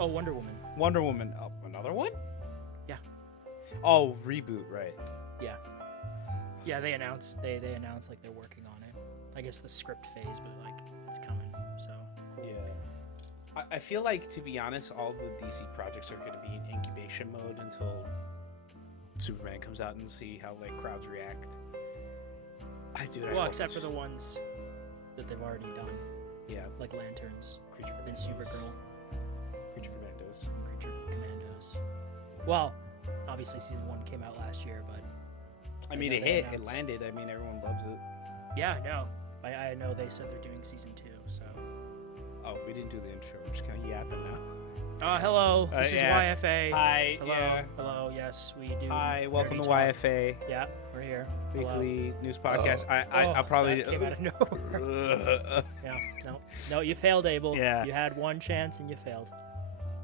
Oh, Wonder Woman. Wonder Woman. Oh, another one? Yeah. Oh, reboot, right? Yeah. Yeah, they announced like they're working on it. I guess the script phase, but like it's coming. So Yeah. I feel like, to be honest, all the DC projects are going to be in incubation mode until Superman comes out and see how like crowds react. well, except for the ones that they've already done, yeah, like Lanterns Creature and Commandos. Supergirl Creature Commandos. and Creature Commandos. Well, obviously season 1 came out last year, but I mean, it hit, it landed. I mean, everyone loves it. yeah, no, I know they said they're doing season 2. So Oh, we didn't do the intro. We're just kind of yapping now. hello, this is yeah. YFA. Hi, Hello, yeah. Hello, yes, we do. Hi, welcome to nerdy talk. YFA, Yeah, we're here. Hello. weekly news podcast. I'll probably that came out of nowhere. Yeah, no, you failed, Abel. Yeah. You had one chance and you failed.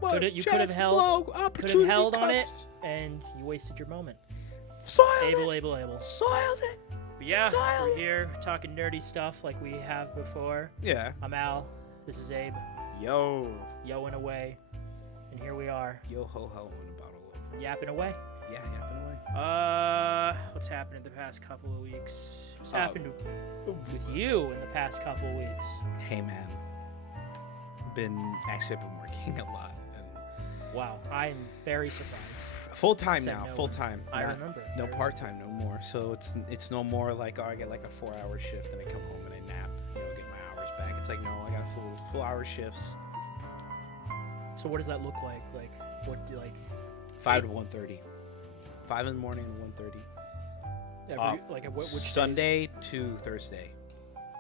Well, You could have held on it, and you wasted your moment. Soiled Abel. Soiled it. But yeah, Soiled. we're here talking nerdy stuff like we have before. Yeah. I'm Al. This is Abe. Yo. Yoing away, and here we are, Yo ho ho in a bottle of. yapping away. Yeah, yapping away. What's happened in the past couple of weeks? What's happened with you in the past couple of weeks? Hey man. I've been working a lot. And Wow, I'm very surprised. full time Said now. no Full one. time. I remember. No part time no more. So it's no more like, oh, I get like a 4-hour shift and I come home and I nap. You know, get my hours back. It's like, no, I got full hour shifts. So what does that look like? Like, what do 5 to 1:30. 5 in the morning to 1:30. which Sunday to Thursday. days?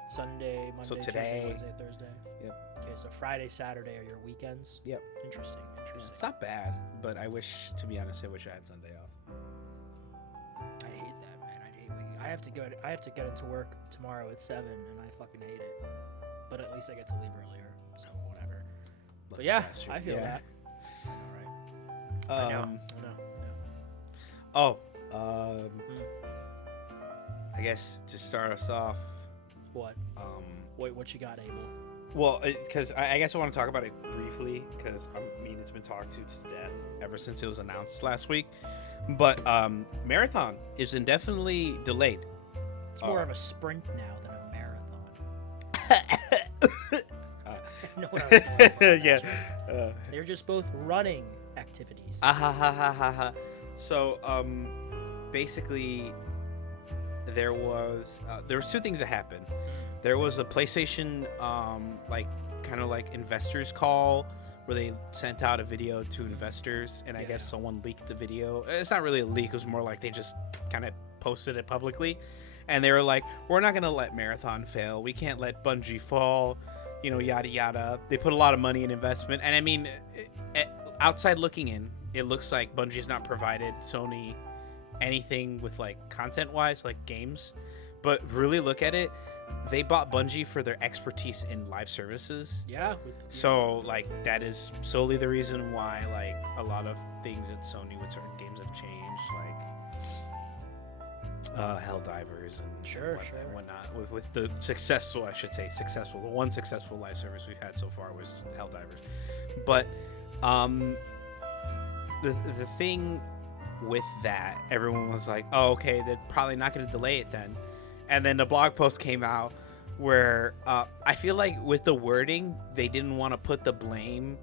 Sunday, Monday, So Tuesday, today- Wednesday, Thursday. Yep. Okay, so Friday, Saturday are your weekends. Yep. Interesting. It's not bad, but I wish, to be honest, I wish I had Sunday off. I hate that, man. I hate waking. I have to get into work tomorrow at 7, and I fucking hate it. But at least I get to leave earlier, so whatever. But yeah, Bastard. I feel Yeah. that. All right. I know. Oh, Hmm. I guess to start us off, What? Wait, what you got, Abel? well, because I guess I want to talk about it briefly, because I mean it's been talked to death ever since it was announced last week. But Marathon is indefinitely delayed. It's more of a sprint now than a marathon. I know what I was doing. Yeah. They're just both running activities. So, basically, there was 2 things that happened. There was a PlayStation, kind of like investors call, where they sent out a video to investors, and I guess someone leaked the video. It's not really a leak; it was more like they just kind of posted it publicly, and they were like, "We're not gonna let Marathon fail. We can't let Bungie fall." You know, yada yada. They put a lot of money in investment, and I mean, outside looking in, it looks like Bungie has not provided Sony anything with like content-wise, like games. But really look at it, they bought Bungie for their expertise in live services. Yeah. So like that is solely the reason why like a lot of things at Sony with certain games have changed, like Helldivers and whatnot. With the successful, the one successful live service we've had so far was Helldivers. But the thing with that, everyone was like, oh, okay, they're probably not going to delay it then. And then the blog post came out where I feel like with the wording, they didn't want to put the blame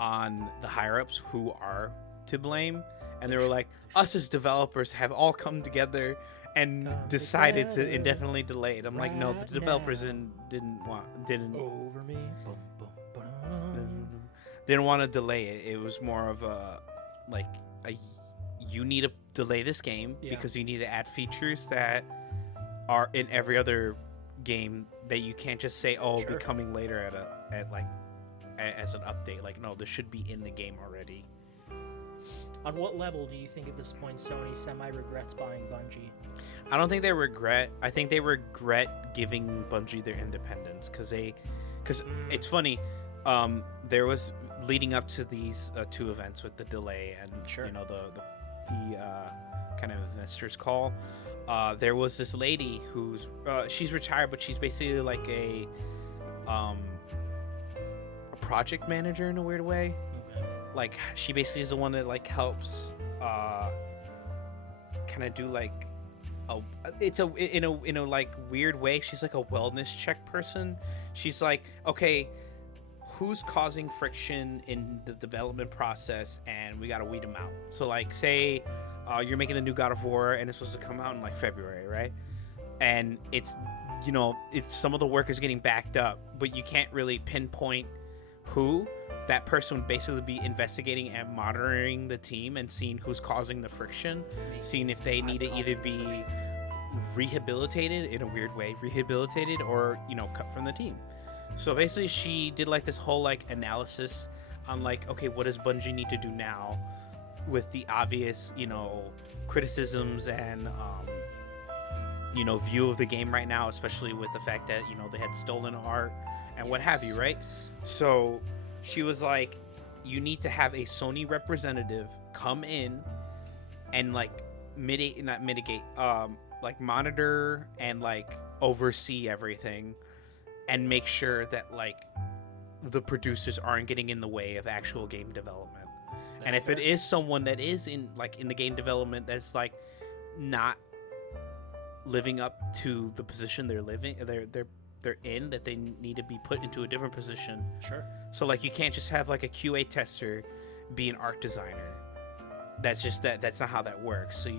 on the higher-ups who are to blame. And they were like, us as developers have all come together and decided to indefinitely delay it. I'm like, no, the developers didn't over me. Didn't want to delay it. It was more of you need to delay this game because you need to add features that are in every other game that you can't just say, oh, it'll be coming later as an update. Like, no, this should be in the game already. On what level do you think at this point Sony semi-regrets buying Bungie? I don't think they regret. I think they regret giving Bungie their independence because it's funny. There was leading up to these 2 events with the delay and you know the kind of investors call. There was this lady who's she's retired, but she's basically like a project manager in a weird way. like she basically is the one that like helps kind of do like it's a in a like weird way. She's like a wellness check person. She's like, okay, who's causing friction in the development process, and we got to weed them out. So like, say you're making the new God of War and it's supposed to come out in like February, right? And it's, you know, it's some of the work is getting backed up, but you can't really pinpoint who. That person would basically be investigating and monitoring the team and seeing who's causing the friction, seeing if they need to either be rehabilitated in a weird way, rehabilitated, or, you know, cut from the team. So basically she did like this whole like analysis on like, okay, what does Bungie need to do now with the obvious, you know, criticisms and you know, view of the game right now, especially with the fact that, you know, they had stolen art and what have you, right? So she was like, you need to have a Sony representative come in and like like monitor and like oversee everything and make sure that like the producers aren't getting in the way of actual game development. And if it is someone that is in like in the game development that's like not living up to the position they're in, that they need to be put into a different position. Sure. So like you can't just have like a QA tester be an art designer. That's not how that works. So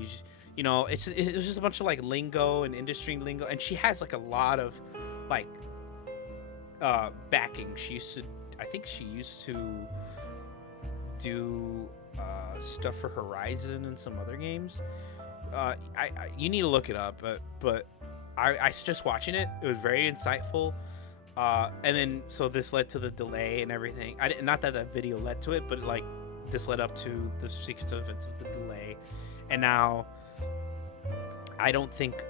you know, it's just a bunch of like lingo and industry lingo, and she has like a lot of like backing. I think she used to do stuff for Horizon and some other games. You need to look it up, but I suggest watching it. It was very insightful. And then, so this led to the delay and everything. Not that that video led to it, but like this led up to the sequence of the delay. And now, I don't think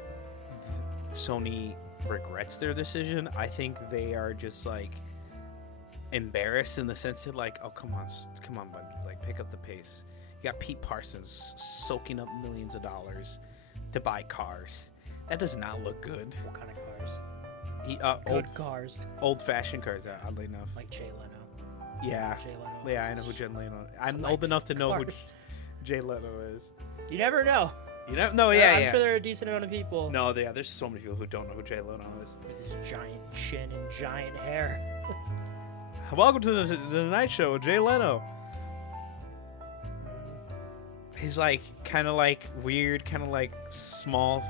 Sony regrets their decision. I think they are just like embarrassed in the sense that like, oh, come on, Bungie, like pick up the pace. You got Pete Parsons soaking up millions of dollars to buy cars. That does not look good. What kind of cars? Good cars. Old-fashioned cars, oddly enough. Like Jay Leno. Yeah. Jay Leno. Yeah, I know who Jay Leno is. I'm old enough to know who Jay Leno is. You never know. You know? No, yeah, I'm sure there are a decent amount of people. No, yeah, there's so many people who don't know who Jay Leno is. With his giant chin and giant hair. Welcome to the Night Show with Jay Leno. He's like, kind of like weird, kind of like small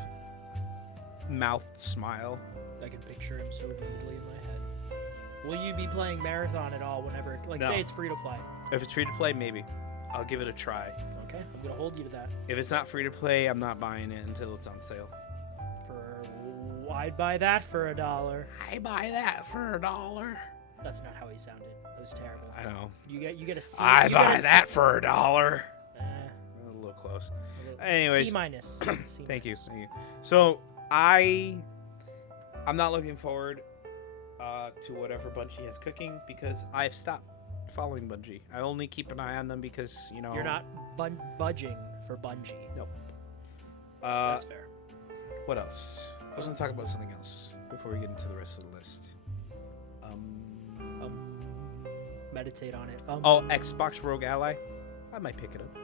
mouthed smile. I can picture him so vividly in my head. Will you be playing Marathon at all whenever, like, No. say it's free to play? If it's free to play, maybe. I'll give it a try. Okay, I'm gonna hold you to that. If it's not free to play, I'm not buying it until it's on sale. I'd buy that for $1. I buy that for $1. That's not how he sounded. That was terrible. I know. You get a C. I buy that for $1. A little close. Anyways, C minus. Thank you. So I'm not looking forward to whatever Bungie has cooking because I've stopped following Bungie. I only keep an eye on them because, you know, you're not budging for Bungie. Nope. That's fair. What else? I was gonna talk about something else before we get into the rest of the list. Meditate on it. Xbox Rogue Ally. I might pick it up.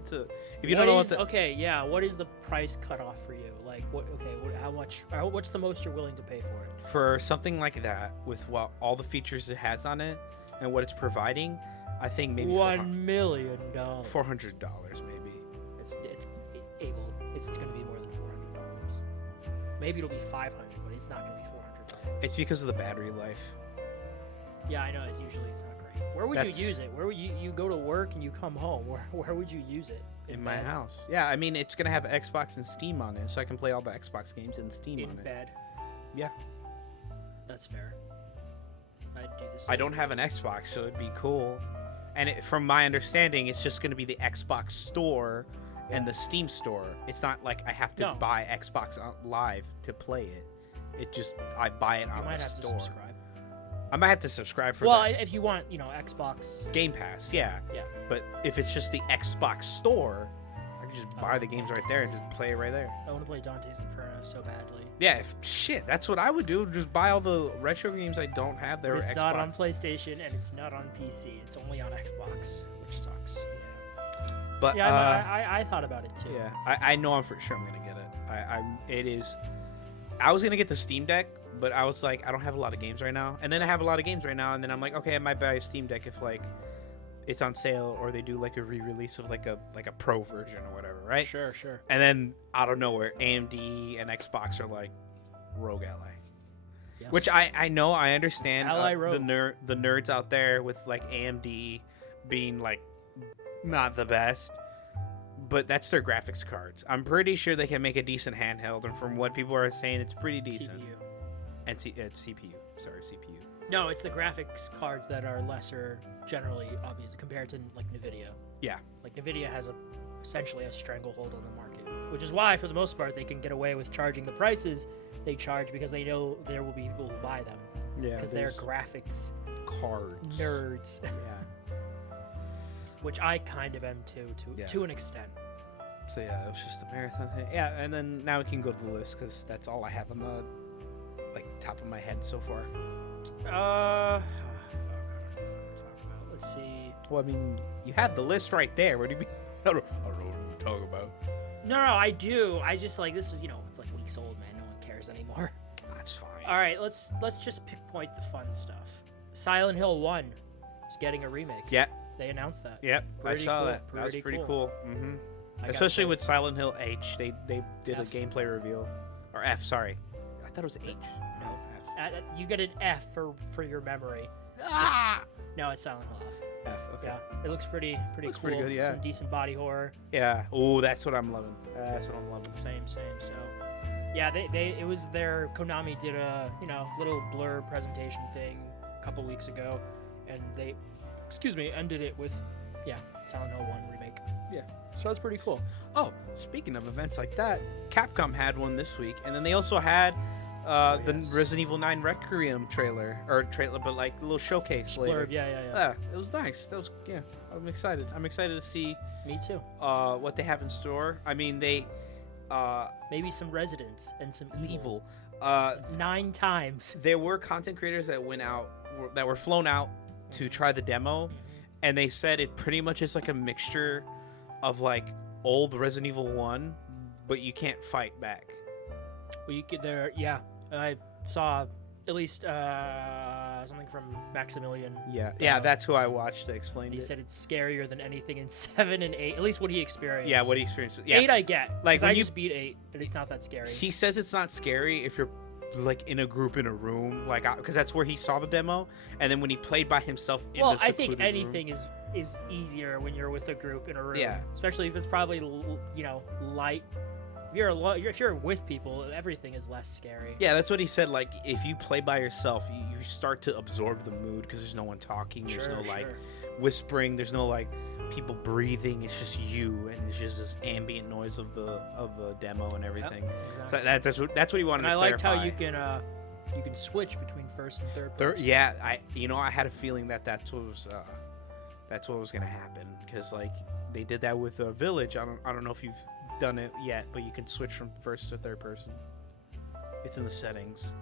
It's a. If you don't know okay, yeah. What is the price cutoff for you? Like, what? Okay, how much? What's the most you're willing to pay for it? For something like that, with all the features it has on it and what it's providing, I think maybe $1 million. $400 maybe. It's going to be more than $400. Maybe it'll be $500, but it's not going to be $400. It's because of the battery life. Yeah, I know. It's not great. Where would you use it? Where would you go to work and you come home? Where would you use it? In my house. Yeah, I mean, it's gonna have Xbox and Steam on it, so I can play all the Xbox games and Steam on it. In bed. Yeah. That's fair. I'd do the same. I don't have an Xbox, so it'd be cool. And from my understanding, it's just gonna be the Xbox store and the Steam store. It's not like I have to buy Xbox Live to play it. It just I buy it on the store. To subscribe. I might have to subscribe for if you want, Xbox Game Pass, yeah. Yeah. But if it's just the Xbox store, I can can just buy the games right there and just play it right there. I want to play Dante's Inferno so badly. Yeah, shit, that's what I would do. Just buy all the retro games I don't have. They're It's Xbox. not on PlayStation and it's not on PC. It's only on Xbox, which sucks. But Yeah, I thought about it too. yeah, I know I'm for sure I'm gonna get it. It is. I was gonna get the Steam Deck, but I was like, I don't have a lot of games right now. And then I have a lot of games right now, and then I'm like, okay, I might buy a Steam Deck if like it's on sale or they do like a re-release of like a pro version or whatever, right? Sure. And then out of nowhere, AMD and Xbox are like Rogue Ally. Yes. Which I know, I understand Ally the Rogue. the nerds out there with like AMD being like not the best, but that's their graphics cards. I'm pretty sure they can make a decent handheld, and from what people are saying, it's pretty decent. CPU. And CPU, sorry, CPU. No, it's the graphics cards that are lesser generally, obviously, compared to like Nvidia. Yeah. Like Nvidia has essentially a stranglehold on the market, which is why, for the most part, they can get away with charging the prices they charge because they know there will be people who buy them Yeah, because they're graphics cards. nerds, Yeah. which I kind of am too, Yeah. to an extent. So yeah, it was just a marathon thing. Yeah, and then now we can go to the list because that's all I have on the like top of my head so far. Let's see. Well, I mean, you have the list right there. What do you mean? I don't know what to talk about. No, I do. I just like this is it's like weeks old, man. No one cares anymore. That's fine. All right, let's just pinpoint the fun stuff. Silent Hill 1 is getting a remake. Yeah. They announced that. Yep, I Pretty saw cool, that. That was pretty pretty cool. cool. Mm-hmm. I gotta Especially say, with Silent Hill H, they did a F. gameplay reveal, or F. Sorry, I thought it was H. No. F. You get an F for your memory. Ah! No, it's Silent Hill F. F. Okay. Yeah, it looks pretty Looks cool. pretty good, yeah. Some decent body horror. Yeah. Oh, that's what I'm loving. That's what I'm loving. Same. So, yeah, it was their Konami did a little blur presentation thing a couple weeks ago, and they, ended it with Silent Hill 1 remake. Yeah. So that's pretty cool. Oh, speaking of events like that, Capcom had one this week, and then they also had the yes. Resident Evil 9 Requiem trailer, but like a little showcase later. Blurb, yeah. Yeah, it was nice. That was I'm excited. I'm excited to see Me too. what they have in store. I mean, they Maybe some Residents and some Evil. evil. 9 times. There were content creators that that were flown out to try the demo, and they said it pretty much is like a mixture of like old Resident Evil 1, but you can't fight back. Well, you could there. Yeah, I saw at least something from Maximilian. Yeah, that's who I watched to explain He it. said it's scarier than anything in 7 and 8. At least what he experienced. Yeah, what he experienced. Yeah, 8 I get. Like, Like when I you- just beat 8, and it's not that scary. he says it's not scary if you're like in a group in a room, like because that's where he saw the demo, and then when he played by himself in Well, the I think secluded anything is easier when you're with a group in a room. Yeah. Especially if it's probably light. If you're with people, everything is less scary. Yeah, that's what he said. Like, if you play by yourself, you start to absorb the mood because there's no one talking. There's no like whispering. There's no like people breathing. It's just you, and it's just this ambient noise of the demo and everything. Exactly. So that's what he wanted And to I liked clarify. how you can switch between first and third There, person. yeah, I had a feeling that's what was gonna happen because like they did that with Village. I don't know if you've done it yet, but you can switch from first to third person. It's in the settings.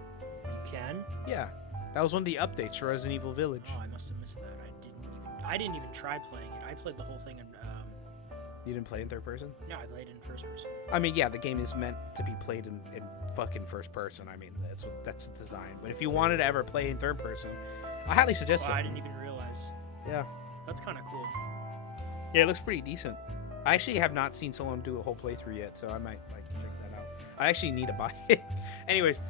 You can. Yeah, that was one of the updates for Resident Evil Village. Oh, I must have missed that. I didn't even try playing it. I played the whole thing in. You didn't play in third person? No, I played it in first person. I mean, yeah, the game is meant to be played in fucking first person. I mean, that's the design. But if you wanted to ever play in third person, I highly suggest Well, it. I didn't even realize. Yeah. That's kind of cool. Yeah, it looks pretty decent. I actually have not seen someone do a whole playthrough yet, so I might like check that out. I actually need to buy it. Anyways,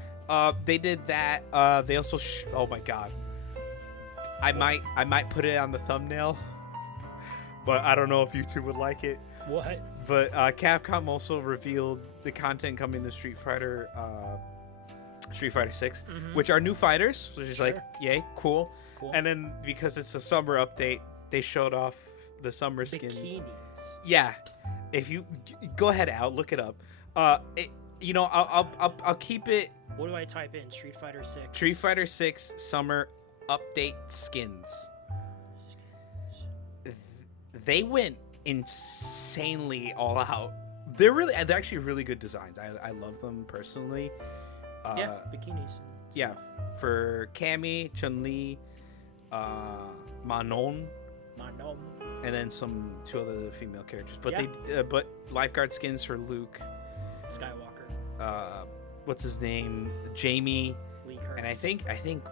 they did that. They also oh my god. I might put it on the thumbnail, but I don't know if YouTube would like it. What? But Capcom also revealed the content coming to Street Fighter 6, which are new fighters, which is like, yay, cool. And then because it's a summer update, they showed off the summer skins. Bikinis. Yeah, if you go ahead, Al, look it up. I'll keep it. What do I type in? Street Fighter 6. Street Fighter 6 summer update skins. They went insanely all out. They're actually really good designs. I love them personally. Yeah, bikinis. Yeah, for Cammy, Chun-Li, Manon, and then two other female characters. But but lifeguard skins for Luke, Skywalker. What's his name? Jamie, Lee Curtis. and I think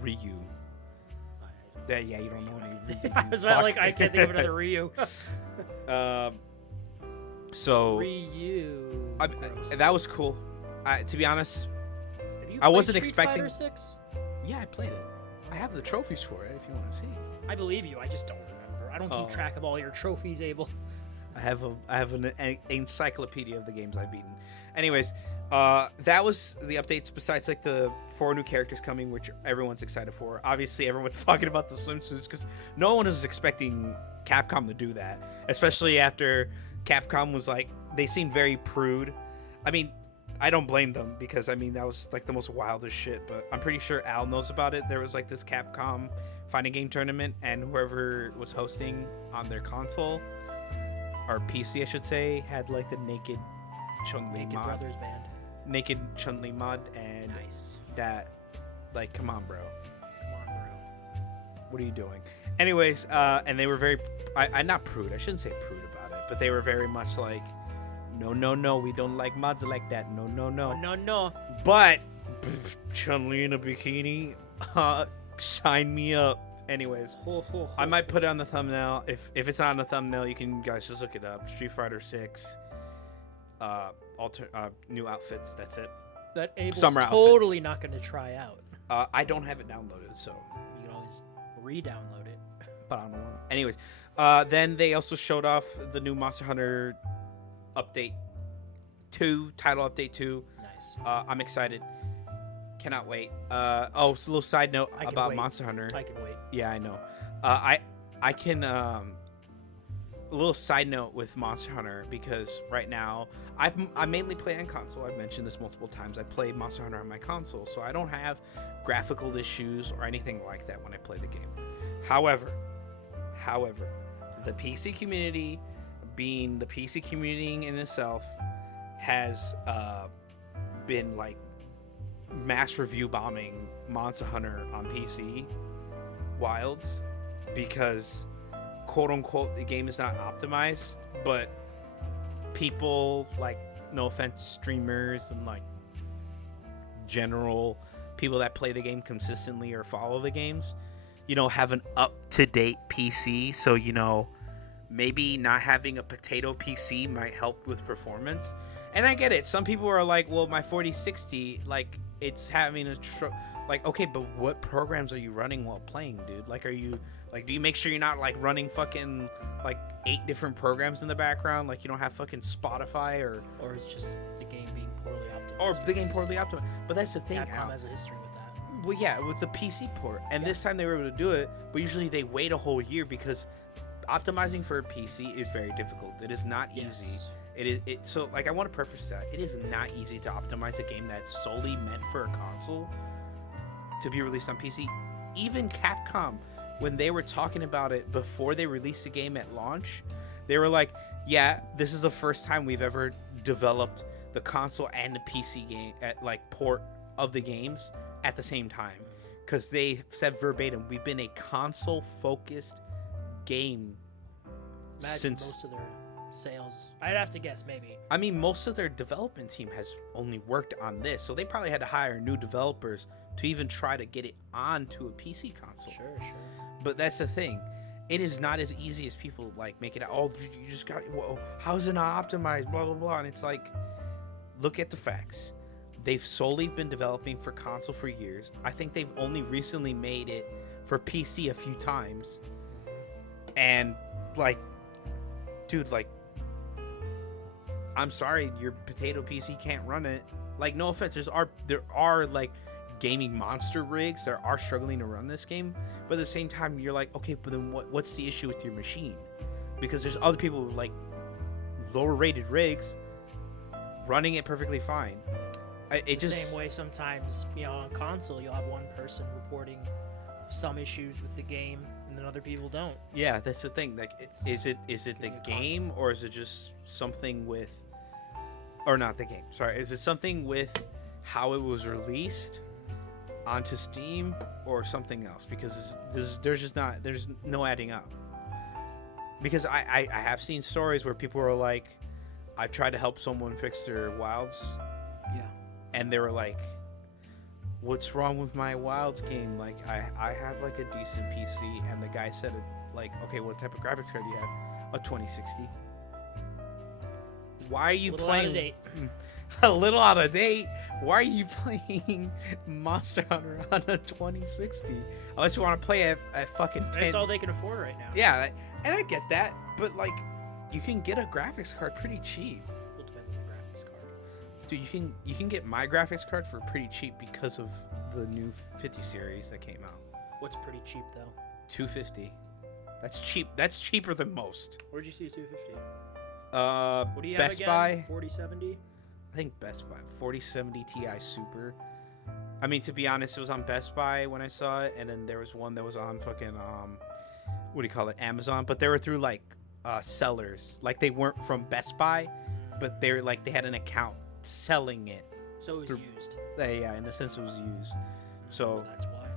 Ryu. Yeah, you don't know any. I was about, like, I can't think of another Ryu. So Ryu. that was cool. To be honest, Have you I wasn't played Street expecting. Fighter 6? Yeah, I played it. I have the trophies for it. If you want to see. I believe you. I just don't remember. I don't keep track of all your trophies, Abel. I have an encyclopedia of the games I've beaten. Anyways, that was the updates. Besides, like, the 4 new characters coming, which everyone's excited for. Obviously, everyone's talking about the swimsuits because no one was expecting Capcom to do that, especially after Capcom was like, they seemed very prude. I mean, I don't blame them because, I mean, that was like the most wildest shit, but I'm pretty sure Al knows about it. There was like this Capcom fighting game tournament, and whoever was hosting on their console, or PC I should say, had like the naked Chun-Li Naked mod. Brothers Band. Naked Chun-Li mod, and Nice. that, like, come on, bro. Come on, bro. What are you doing? Anyways, and they were very, I not prude, I shouldn't say prude about it, but they were very much like, no, we don't like mods like that. No. No. But Chun-Li in a bikini, sign me up. Anyways, I might put it on the thumbnail. If it's not on the thumbnail, you guys just look it up. Street Fighter 6, new outfits. That's it. That Abel's Summer totally not going to try out. I don't have it downloaded, so. You can always re-download it. But I don't want it. Anyways, then they also showed off the new Monster Hunter update 2, title update 2. Nice. I'm excited. Cannot wait. Oh, it's a little side note I can about wait. Monster Hunter. I can wait. Yeah, I know. I can a little side note with Monster Hunter, because right now I mainly play on console. I've mentioned this multiple times. I play Monster Hunter on my console, so I don't have graphical issues or anything like that when I play the game. However, the PC community, being the PC community in itself, has been like mass review bombing Monster Hunter on PC Wilds, because quote unquote the game is not optimized, but people, like, no offense, streamers and like general people that play the game consistently or follow the games, have an up-to-date PC, so maybe not having a potato PC might help with performance. And I get it. Some people are like, well, my 4060, like, it's having like, okay, but what programs are you running while playing, dude? Like, do you make sure you're not, like, running fucking, like, 8 different programs in the background? Like, you don't have fucking Spotify or it's just the game being poorly optimized. Or the game poorly optimized. But that's the thing, Capcom Al. has a history with that. Well, yeah, with the PC port. And this time they were able to do it, but usually they wait a whole year because optimizing for a PC is very difficult. It is not easy. So, like, I want to preface that. It is not easy to optimize a game that's solely meant for a console to be released on PC. Even Capcom, when they were talking about it before they released the game at launch, they were like, yeah, this is the first time we've ever developed the console and the PC game at, like, port of the games at the same time. Because they said verbatim, we've been a console-focused game since... most of their sales. I'd have to guess, maybe. I mean, most of their development team has only worked on this, so they probably had to hire new developers to even try to get it onto a PC console. Sure. But that's the thing. It is not as easy as people, like, make it out. Oh, you just got... Whoa, how's it not optimized? Blah, blah, blah. And it's like, look at the facts. They've solely been developing for console for years. I think they've only recently made it for PC a few times. And, like, dude, like, I'm sorry, your potato PC can't run it. Like, no offense, there are like gaming monster rigs that are struggling to run this game, but at the same time, you're like, okay, but then what's the issue with your machine? Because there's other people with, like, lower rated rigs running it perfectly fine. Same way sometimes, on console, you'll have one person reporting some issues with the game, and then other people don't. Yeah, that's the thing. Like, is it the Getting a game, or is it just something with, or not the game? Sorry, is it something with how it was released onto Steam, or something else? Because there's no adding up. Because I have seen stories where people were like, I tried to help someone fix their Wilds, Yeah. and they were like, what's wrong with my Wilds game? Like, I have like a decent PC, and the guy said, like, okay, what type of graphics card do you have? A 2060. Why are you Little out of playing date. a little out of date? Why are you playing Monster Hunter on a 2060? Unless you want to play at fucking 10. That's all they can afford right now. Yeah, and I get that, but like, you can get a graphics card pretty cheap. Well, it depends on the graphics card. Dude, you can get my graphics card for pretty cheap because of the new 50 series that came out. What's pretty cheap though? 250. That's cheap. That's cheaper than most. Where'd you see a 250? What do you Best have again? Buy. 4070? I think Best Buy. 4070 Ti Super. I mean, to be honest, it was on Best Buy when I saw it, and then there was one that was on fucking what do you call it? Amazon. But they were through like sellers. Like, they weren't from Best Buy, but they're like, they had an account selling it. So it was Through- used. Yeah, in a sense, it was used. So, Well, that's why.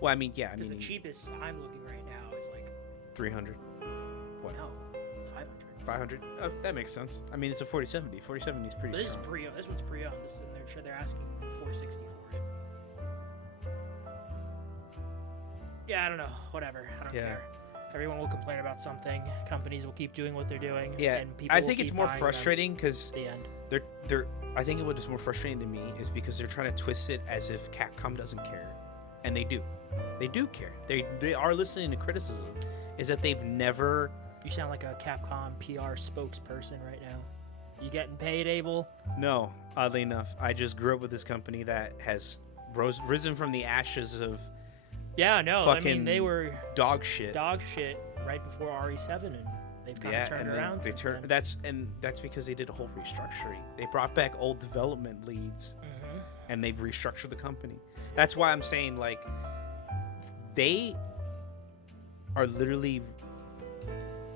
well, I mean, yeah, I Because mean, the cheapest I'm looking right now is like 300, What? no, 500. 500. That makes sense. I mean, it's a 4070. 4070 is pretty But this is strong. pre-owned. This one's pre-owned. This, and they're asking 460 for it. Yeah, I don't know. Whatever. I don't Yeah. care. Everyone will complain about something. Companies will keep doing what they're doing. Yeah, and people I will think it's keep more buying them frustrating because at the end. they're. I think what is more frustrating to me is because they're trying to twist it as if Capcom doesn't care, and they do. They do care. They are listening to criticism. Is that they've never. You sound like a Capcom PR spokesperson right now. You getting paid, Abel? No, oddly enough, I just grew up with this company that has risen from the ashes of Yeah, no. I mean, they Fucking were dog shit. dog shit right before RE7, and they've kind Yeah, of turned and around. they since turned. then. That's because they did a whole restructuring. They brought back old development leads, Mhm. and they've restructured the company. That's why I'm saying, like, they are literally.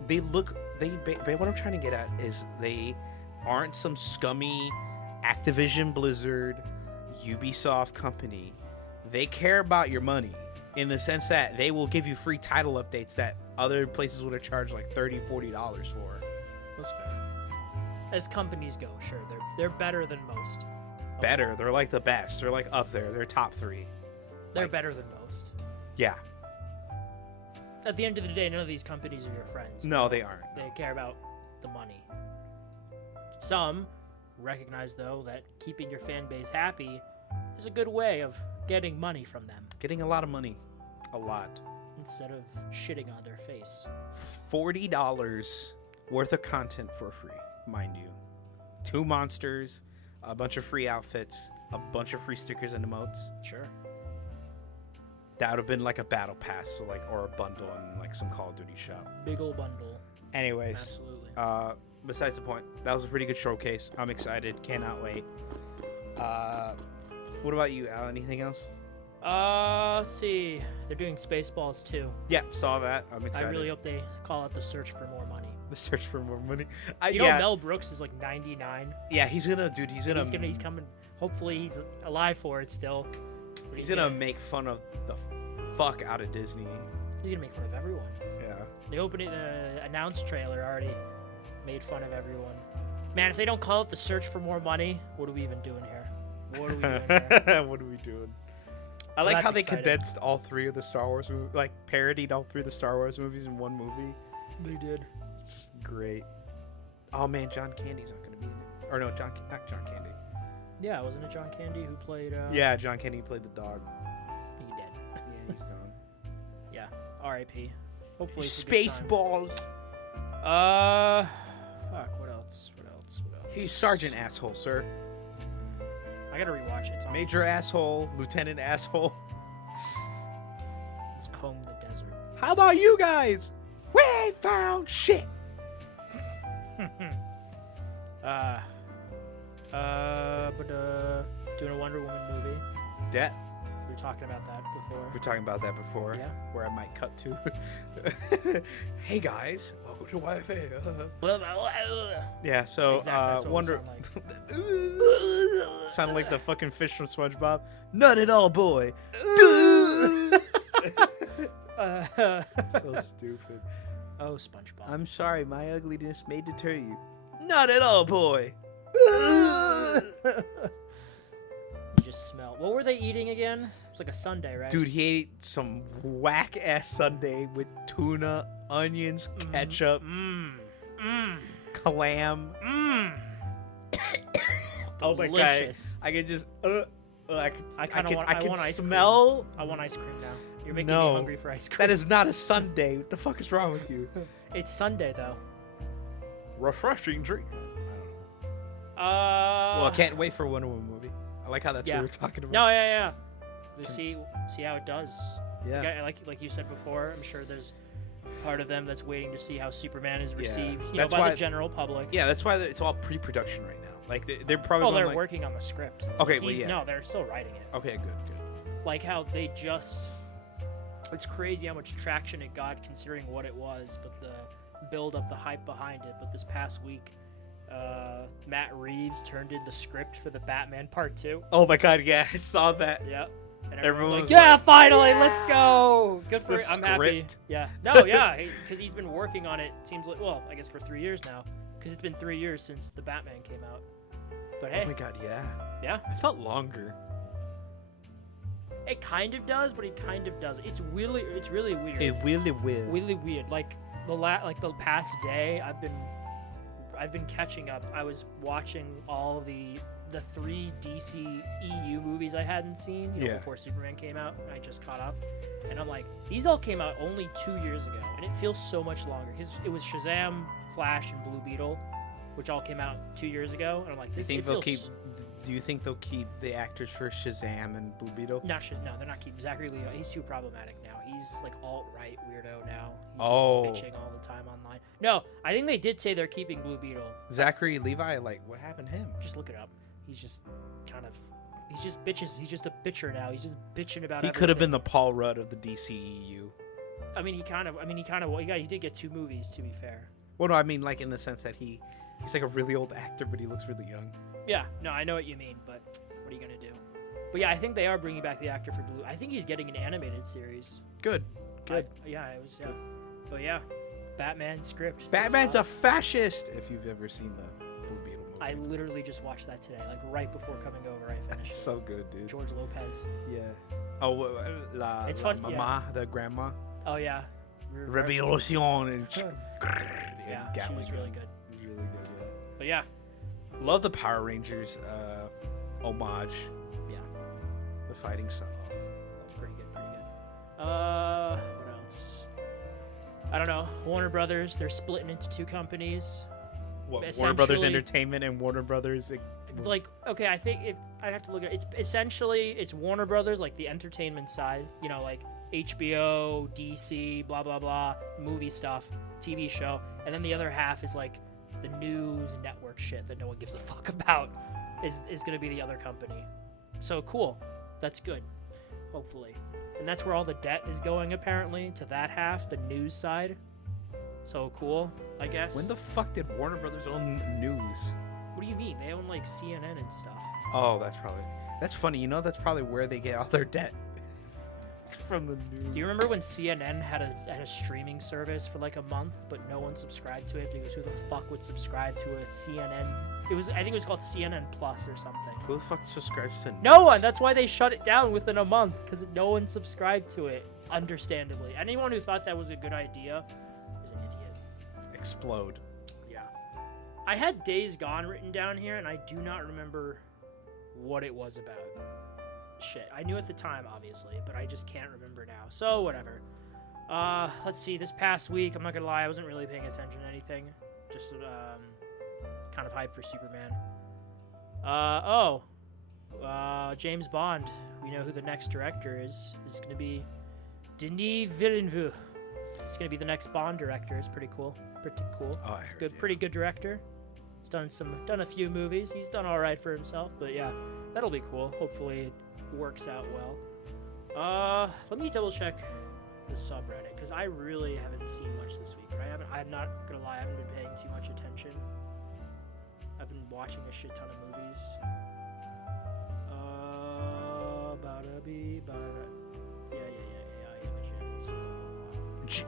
They look. What I'm trying to get at is they aren't some scummy Activision Blizzard, Ubisoft company. They care about your money in the sense that they will give you free title updates that other places would have charged like $30, $40 for. That's fair. As companies go, sure, they're better than most. Better. They're like the best. They're like up there. They're top 3. They're better than most. Yeah. At the end of the day, none of these companies are your friends. No, they aren't. They care about the money. Some recognize, though, that keeping your fan base happy is a good way of getting money from them Getting a lot of money. A lot. instead of shitting on their face. $40 worth of content for free, mind you. 2 monsters, a bunch of free outfits, a bunch of free stickers and emotes. Sure. That would have been like a battle pass, so like, or a bundle in like some Call of Duty shop. Big ol' bundle. Anyways, Absolutely. besides the point, that was a pretty good showcase. I'm excited. Cannot wait. What about you, Al? Anything else? Let's see. They're doing Spaceballs too. Yeah, saw that. I'm I excited. really hope they call it the search for more money. The search for more money. You know, Mel Brooks is like 99. Yeah, he's gonna He's coming. Hopefully, he's alive for it still. But he's gonna make fun of the fuck out of Disney. He's gonna make fun of everyone. Yeah. The announced trailer already made fun of everyone. Man, if they don't call it the search for more money, what are we even doing here? What are we doing here? What are we doing? I like That's how they exciting. condensed all 3 of the Star Wars movies, like parodied all 3 of the Star Wars movies in one movie. They did. It's great. Oh man, John Candy's not gonna be in it. Or no, not John Candy. Yeah, wasn't it John Candy who played? Yeah, John Candy played the dog. He did. Yeah, he's gone. Yeah. R.I.P. Hopefully. It's a good time. Spaceballs. Fuck. What else? What else? What else? He's Sergeant Asshole, sir. I gotta rewatch it. It's on- Major Asshole, Lieutenant Asshole. It's Comb the Desert. How about you guys? We found shit. Doing a Wonder Woman movie. That. We were talking talking about that before. We're talking about that before. Yeah. Where I might cut to. Hey guys, welcome to Wi-Fi. Yeah. So Exactly, that's what we Wonder. sound Sounded like the fucking fish from SpongeBob. Not at all, boy. So stupid. Oh, SpongeBob. I'm sorry, my ugliness may deter you. Not at all, boy. You just smell. What were they eating again? It was like a sundae, right? Dude, he ate some whack ass sundae with tuna, onions, ketchup, clam. Oh my god! Delicious. I can just I can want ice cream. smell. I want ice cream now. You're making No. me hungry for ice cream. That is not a sundae. What the fuck is wrong with you? It's Sunday though. Refreshing drink. Well, Well, I can't wait for a Wonder Woman movie. I like how that's Yeah. what we're talking about. No, yeah. We see how it does. Yeah. Like you said before, I'm sure there's part of them that's waiting to see how Superman is Yeah. received, That's by why- the general public. Yeah, that's why it's all pre-production right now. Like they're probably. Well, going they're like, working on the script. Okay, well, yeah. No, they're still writing it. Okay, good. Like how they just. It's crazy how much traction it got considering what it was, but the build up, the hype behind it. But this past week, Matt Reeves turned in the script for the Batman Part 2. Oh my god, yeah, I saw that. Yep. And Everyone everyone's like, was yeah, like, finally, let's go. Good for The him. I'm happy. script. Yeah. No, yeah, because he's been working on it. Seems like, well, I guess for 3 years now, because it's been 3 years since the Batman came out. But hey, Oh my god, yeah. yeah, I felt longer. it kind of does, but it kind of doesn't. It's really weird. It really will. Really weird. Like the past day, I've been catching up. I was watching all the 3 DC EU movies I hadn't seen Yeah. before Superman came out, and I just caught up. And I'm like, these all came out only 2 years ago, and it feels so much longer because it was Shazam, Flash, and Blue Beetle, which all came out 2 years ago. And I'm like, Do you this. think It they'll feels keep? Do you think they'll keep the actors for Shazam and Blue Beetle? No, they're not keeping Zachary Levi. He's too problematic now. He's like alt-right weirdo now. He's Oh. just bitching all the time online. No, I think they did say they're keeping Blue Beetle. Zachary Levi, like, what happened to him? Just look it up. He's just kind of. He's just bitches. He's just a bitcher now. He's just bitching about. He could have been everything. the Paul Rudd of the DCEU. He did get 2 movies, to be fair. Well, no, I mean, like, in the sense that he's like a really old actor, but he looks really young. Yeah, no, I know what you mean, but what are you gonna do? But yeah, I think they are bringing back the actor for Blue. I think he's getting an animated series. Good. But yeah, Batman script. Batman's That's a fascist. If you've ever seen the Blue Beetle movie. I literally just watched that today, like right before coming over. I It's finished. so good, dude. George Lopez. Yeah. Oh, It's la fun, mama, the grandma. Oh yeah. Revolution and Yeah, she was really good. Really good, yeah. But yeah, Love the Power Rangers homage. yeah, The fighting style. pretty good. What else? I don't know. Warner Brothers, they're splitting into 2 companies. What, Warner Brothers Essentially- Entertainment and Warner Brothers. Like, okay, I think I have to look at it. It's essentially it's Warner Brothers, like the entertainment side, like HBO, DC, blah blah blah, movie stuff, TV show, and then the other half is like the news and network shit that no one gives a fuck about is going to be the other company. So cool. That's good. Hopefully. And that's where all the debt is going apparently, to that half, the news side. So cool, I guess. When the fuck did Warner Brothers own news? What do you mean? They own like CNN and stuff. Oh, that's funny. That's probably where they get all their debt. From the news. Do you remember when CNN had a streaming service for like a month, but no one subscribed to it because who the fuck would subscribe to a CNN? I think it was called CNN Plus or something. Who the fuck subscribes to No one. That's why they shut it down within a month, because no one subscribed to it. Understandably, anyone who thought that was a good idea is an idiot. Explode. Yeah. I had Days Gone written down here, and I do not remember what it was about. Shit, I knew at the time, obviously, but I just can't remember now. So, whatever. Let's see, this past week, I'm not gonna lie, I wasn't really paying attention to anything. Just, kind of hyped for Superman. James Bond. We know who the next director is. It's gonna be Denis Villeneuve. He's gonna be the next Bond director. It's pretty cool. Pretty cool. Oh, I heard. Good, you. pretty good director. He's done a few movies. He's done all right for himself, but yeah, that'll be cool. Hopefully it works out well. Let me double check the subreddit because I really haven't seen much this week. I'm not gonna lie, I haven't been paying too much attention. I've been watching a shit ton of movies. Images.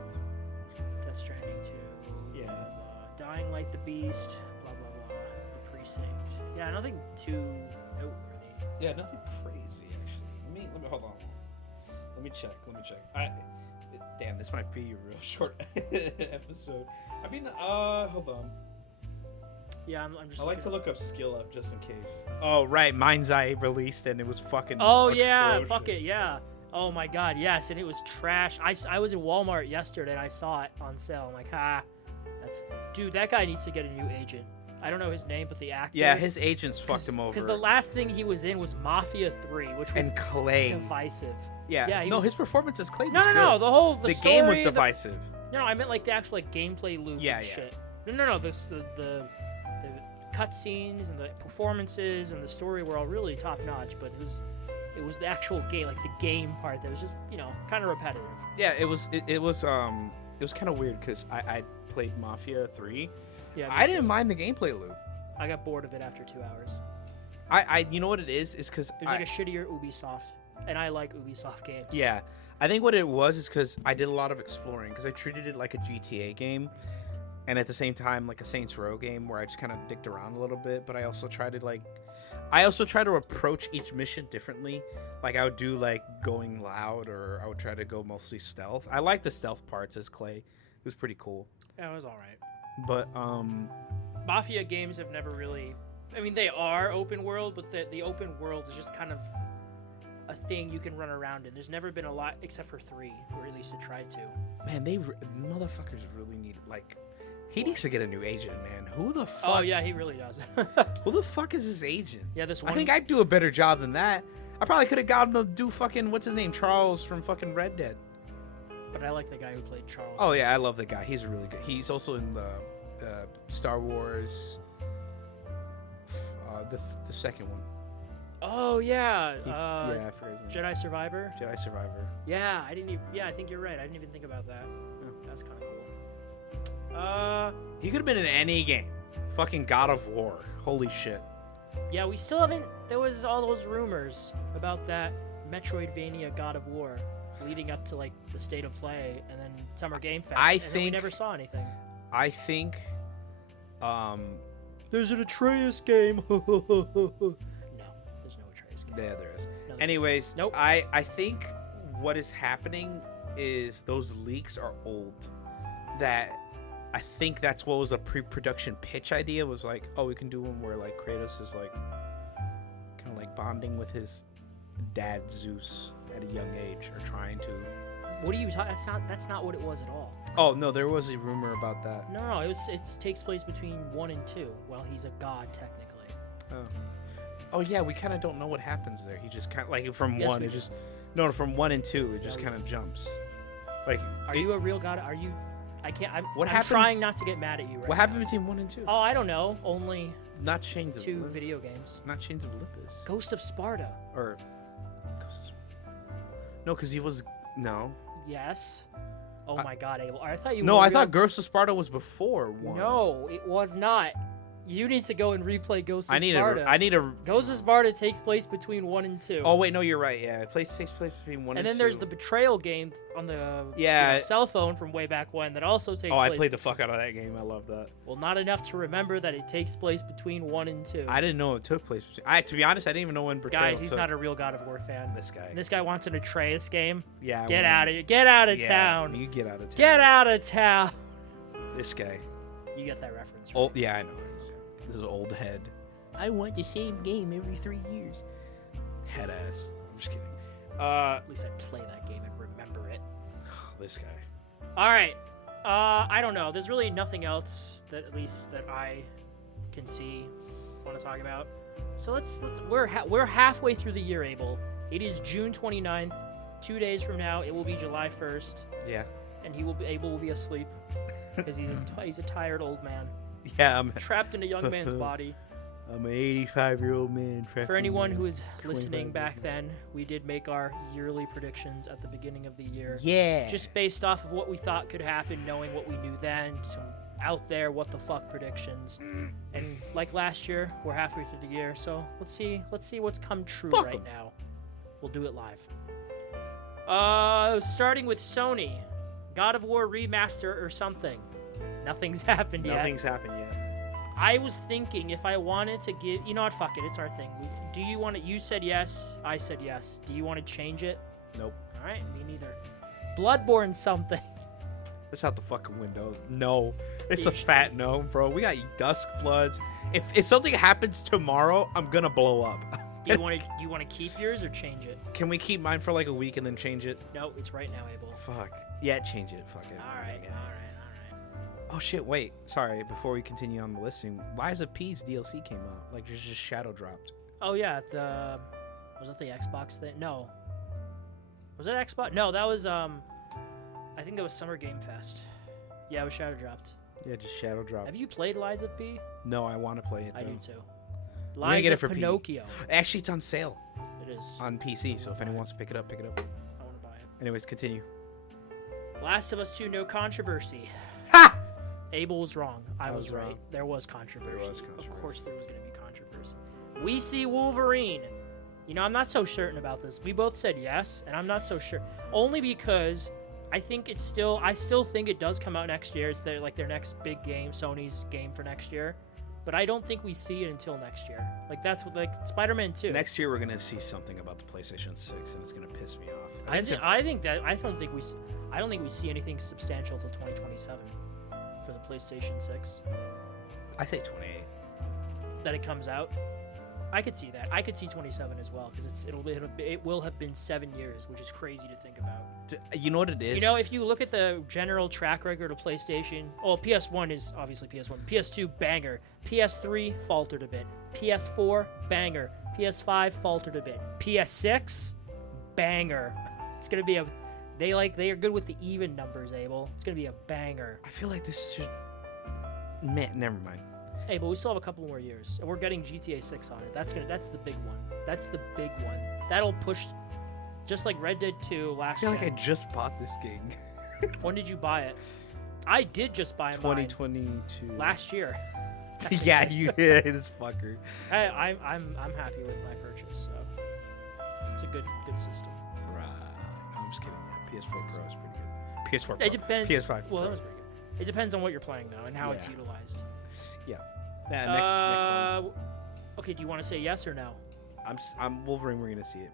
Death Stranding 2. Yeah. Dying Like the Beast. Blah blah blah. The Precinct. Yeah, nothing too noteworthy. Yeah, nothing crazy actually. Let me hold on. Let me check. Damn, this might be a real short episode. I mean, hold on. Yeah, I'm just. I like to look up Skill Up just in case. Oh right, Mind's Eye released and it was fucking. Oh yeah, atrocious. fuck it, yeah. Oh my god, yes, and it was trash. I was in Walmart yesterday and I saw it on sale. I'm like, dude, that guy needs to get a new agent. I don't know his name, but the actor. Yeah, his agents fucked him over. Because the last thing he was in was Mafia 3, which was and Clay. divisive. Yeah. Yeah, His performance as Clay was No. good. The game was story, divisive. No, I meant like the actual gameplay loop Yeah, and yeah. shit. No. The cutscenes and the performances and the story were all really top notch, but it was the actual game, like the game part that was just kind of repetitive. Yeah, it was kind of weird because I played Mafia 3. Yeah, I didn't mind the gameplay loop. I got bored of it after 2 hours. I you know what it is because It was like a shittier Ubisoft, and I like Ubisoft games. Yeah, I think what it was is because I did a lot of exploring because I treated it like a GTA game, and at the same time like a Saints Row game where I just kind of dicked around a little bit. But I also try to approach each mission differently. Like I would do like going loud, or I would try to go mostly stealth. I like the stealth parts as Clay. It was pretty cool. Yeah, it was all right. But Mafia games have never really. I mean, they are open world, but the open world is just kind of a thing you can run around in. There's never been a lot, except for 3, or at least it tried to. man, motherfuckers really need he needs to get a new agent, man. Who the fuck? Oh yeah, he really does. Who the fuck is his agent? Yeah, this one. I think I'd do a better job than that. I probably could have gotten him to do fucking what's his name, Charles from fucking Red Dead. But I like the guy who played Charles. Oh yeah, I love the guy. He's really good. He's also in the Star Wars, the second one. Oh yeah. Yeah, I forget his name. Jedi Survivor. Jedi Survivor. Yeah, I didn't even. Yeah, I think you're right. I didn't even think about that. That's kind of cool. He could have been in any game. Fucking God of War. Holy shit. Yeah, we still haven't. There was all those rumors about that Metroidvania God of War, leading up to like the State of Play and then Summer Game Fest. Then we never saw anything. I think. There's an Atreus game. No, there's no Atreus game. Yeah, there is. No, Anyways, nope. I think what is happening is those leaks are old. That I think that's what was a pre-production pitch idea was like, oh, we can do one where like Kratos is like kind of like bonding with his dad Zeus at a young age or trying to. What are you talking? That's not what it was at all. Oh no, there was a rumor about that. No, it takes place between 1 and 2. Well, he's a god technically. Oh yeah, we kind of don't know what happens there. He just kind of like from Yes, one, we it do. just no, from 1 and 2, it just kind of jumps. Like, Are you a real god? Are you? I can't. I'm happened- trying not to get mad at you right what happened now. between 1 and 2? Oh, I don't know. Only Not Chains of 2 Olympus. video games. Not Chains of Olympus. Ghost of Sparta. Or no, because he was no. Yes. Oh my God, Abel. I thought you. No, were I real- thought Ghost of Sparta was before 1. No, it was not. You need to go and replay Ghost of I need Sparta. a. Ghost of Sparta takes place between 1 and 2. Oh wait, no, you're right. Yeah, it takes place between 1 and and 2. then there's the Betrayal game on the Yeah. cell phone from way back when that also takes Oh, place. I played the fuck out of that game. I love that. Well, not enough to remember that it takes place between 1 and 2. I didn't know it took place. To be honest, I didn't even know when Betrayal Guys, he's took. not a real God of War fan. This guy. This guy wants an Atreus game. Yeah. Get out of here. Get out of Yeah, town. You get out of town. Get out of town. This guy. You get that reference. Right? Oh yeah, I know. This is an old head. I want the same game every 3 years. Head ass. I'm just kidding. At least I play that game and remember it. This guy. All right. I don't know. There's really nothing else that at least that I can see want to talk about. So we're halfway through the year, Abel. It is June 29th. 2 days from now, it will be July 1st, Yeah. and Abel will be asleep because he's a tired old man Yeah. I'm. trapped in a young man's body. I'm an 85-year-old man. For anyone who is 25 listening back years then, we did make our yearly predictions at the beginning of the year. Yeah. Just based off of what we thought could happen, knowing what we knew then, some out there what the fuck predictions. And like last year, we're halfway through the year, so let's see what's come true Fuck right 'em. now. We'll do it live. Starting with Sony, God of War remaster or something. Nothing's happened yet. Nothing's happened yet. I was thinking if I wanted to give, you know what, fuck it, it's our thing. Do you want to, you said yes, I said yes. Do you want to change it? Nope. Alright, me neither. Bloodborne something. That's out the fucking window. No. It's You a should- fat no, bro. We got Dusk Bloods. If something happens tomorrow, I'm gonna blow up. You want to keep yours or change it? Can we keep mine for like a week and then change it? No, it's right now, Abel. Fuck. Yeah, change it. Fuck it. Alright. Oh shit, wait. Sorry, before we continue on the listing, Liza P's DLC came out. Like just shadow dropped. Oh yeah, was it the Xbox thing? No. Was it Xbox? No, that was I think that was Summer Game Fest. Yeah, it was shadow dropped. Yeah, just shadow dropped. Have you played Liza P? No, I want to play it though. I do too. We're gonna Liza get it for P. Pinocchio. Actually, it's on sale It is. on PC, so if anyone wants to pick it up, pick it up. I want to buy it. Anyways, continue. Last of Us 2, no controversy. Ha! Abel was wrong. I was right. wrong. There was controversy. There was Of controversy. course there was going to be controversy. We see Wolverine. You know, I'm not so certain about this. We both said yes, and I'm not so sure. Only because I still think it does come out next year. It's their next big game, Sony's game for next year. But I don't think we see it until next year. Like that's what, like Spider-Man 2. Next year, we're gonna see something about the PlayStation 6, and it's gonna piss me off. I don't think we see anything substantial till 2027 for the PlayStation 6 I say 28. that it comes out. I could see that. I could see 27 as well because it will have been 7 years, which is crazy to think about. You know what it is? You know, if you look at the general track record of PlayStation, PS1 is obviously PS1. PS2 banger. PS3 faltered a bit. PS4 banger. PS5 faltered a bit. PS6 banger. It's gonna be they are good with the even numbers, Abel. It's gonna be a banger. I feel like this should. Man, never mind. Hey, but we still have a couple more years, and we're getting GTA 6 on it. That's the big one. That's the big one. That'll push, just like Red Dead 2 I last feel year. like I just bought this game. When did you buy it? I did just buy mine 2022. last year. Yeah, you this fucker. I'm happy with my purchase. So it's a good system. Right. No, I'm just kidding. Yeah, PS4 Pro is pretty good. PS4 Pro. It depends. PS5 Well, that Pro. was pretty good. It depends on what you're playing though and how it's Yeah. utilized. Yeah, next one. Okay, do you want to say yes or no? I'm Wolverine. We're gonna see it.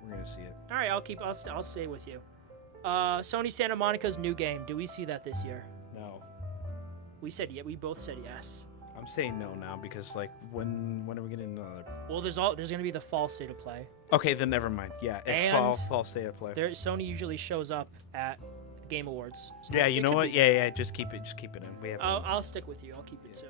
All right, I'll stay with you. Sony Santa Monica's new game. Do we see that this year? No, We said yeah. We both said yes. I'm saying no now because like when are we getting another? Well, there's gonna be the fall state of play. Okay, then never mind. Yeah, if And fall state of play. Sony usually shows up at the Game Awards. So Yeah, it you know could what? be- Yeah. Just keep it in. We have. I'll stick with you. I'll keep it too.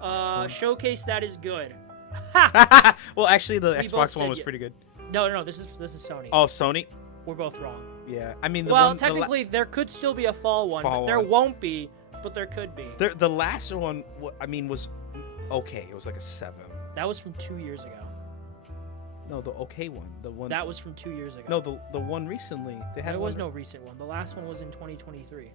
I'll keep Showcase that is good. it. Well, actually, the We both Xbox said one was yeah. pretty good. No. This is Sony. Oh, Sony. We're both wrong. Yeah, I mean, Well, technically, there could still be a fall one, Fall but there one. won't be. But there could be. the last one, was okay. It was like a 7. That was from 2 years ago. No, the okay one. The one. That was from 2 years ago. No, the one recently. They had There was one- no recent one. The last one was in 2023.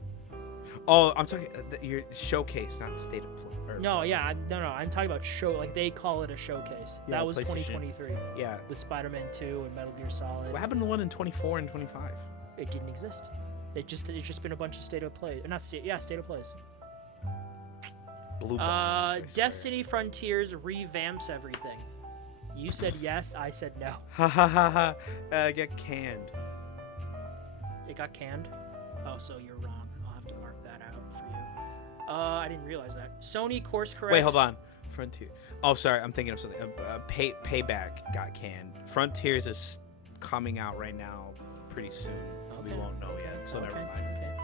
Oh, I'm talking your showcase, not state of play. No, yeah, no. I'm talking about show. Like they call it a showcase. Yeah, That was PlayStation. 2023 Yeah. with Spider-Man 2 and Metal Gear Solid. What happened to the one in 24 and 25? It didn't exist. It's just been a bunch of state of play. Not state. Yeah, state of plays. Blue bombs, I swear. Destiny Frontiers revamps everything. You said yes. I said no. Ha ha ha ha. Get canned. It got canned. Oh, so you're wrong. I'll have to mark that out for you. I didn't realize that. Sony course correct. Wait, hold on. Frontier. Oh, sorry. I'm thinking of something. Payback got canned. Frontiers is coming out right now pretty soon. We Okay. won't know yet, so never mind. Okay.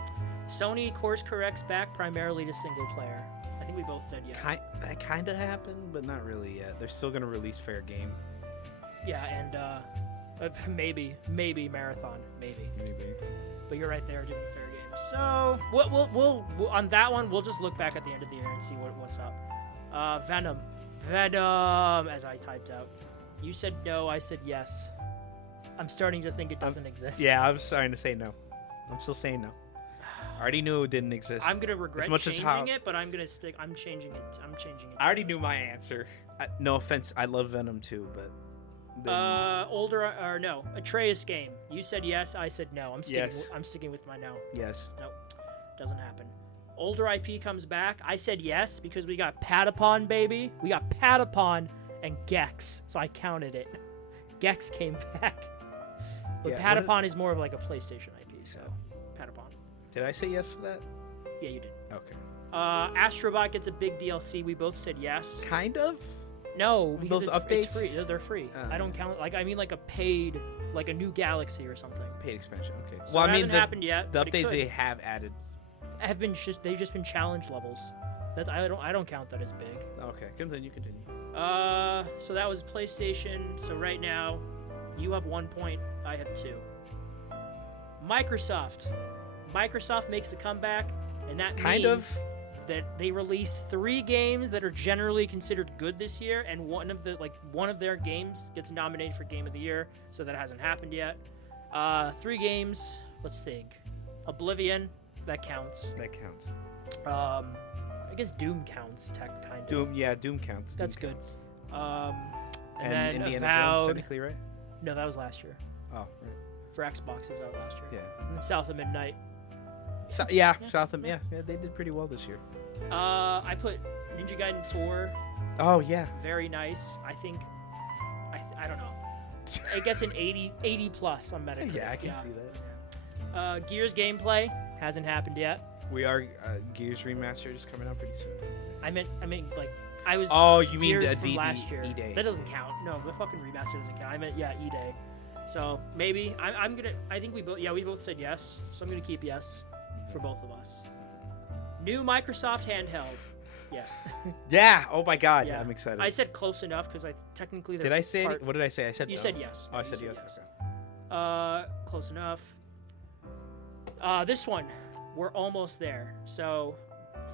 Sony course corrects back primarily to single player. I think we both said yeah. That kind of happened, but not really yet. They're still gonna release fair game. Yeah, and maybe Marathon, maybe. But you're right there doing fair game. So we'll on that one we'll just look back at the end of the year and see what's up. Venom Venom, as I typed out. You said no, I said yes. I'm starting to think it doesn't exist. Yeah, I'm starting to say no. I'm still saying no. I already knew it didn't exist. I'm gonna regret as much changing as how it, but I'm gonna stick. I'm changing it. I'm changing it. I already knew my answer. No offense, I love Venom too, but Older or no? Atreus game. You said yes. I said no. I'm sticking. Yes. I'm sticking with my no. yes. Nope. Doesn't happen. Older IP comes back. I said yes because we got Patapon, baby. We got Patapon and Gex, so I counted it. Gex came back. But Yeah, Patapon is more of like a PlayStation IP, so Patapon. Did I say yes to that? Yeah, you did. Okay. Astrobot gets a big DLC. We both said yes. Kind of. No, because Those it's updates? free. They're free. I don't count. Like I mean, like a paid, like a new galaxy or something. Paid expansion. Okay. So it hasn't happened yet. The but it updates could. they have added. They've just been challenge levels. That I don't count that as big. Okay. Continue. So that was PlayStation. So right now, you have 1 point. I have 2. Microsoft. Microsoft makes a comeback, and that means that they release 3 games that are generally considered good this year, and one of their games gets nominated for Game of the Year. So that hasn't happened yet. 3 games. Let's think. Oblivion. That counts. That counts. I guess Doom counts. Kind of. Doom counts. That's Doom good. counts. And then Indiana Avowed. Jones, technically, right? No, that was last year. Oh, right. For Xbox, it was out last year. Yeah. And then South of Midnight. South of yeah, they did pretty well this year. I put Ninja Gaiden 4. Oh yeah. Very nice. I think. I don't know. It gets an 80 plus on Metacritic. Yeah, I can see that. Gears gameplay hasn't happened yet. We are Gears Remastered is coming out pretty soon. I meant like I was. Oh, you mean Gears the from last year. E-Day. That doesn't count. No, the fucking remaster doesn't count. I meant E-Day. So maybe I'm gonna. I think we both said yes. So I'm gonna keep yes for both of us. New Microsoft handheld. Yes. Yeah. Oh my God. Yeah. I'm excited. I said close enough because I technically. Did I say? What did I say? I said. You no. said yes. Oh, I You said yes. Close enough. This one, we're almost there. So,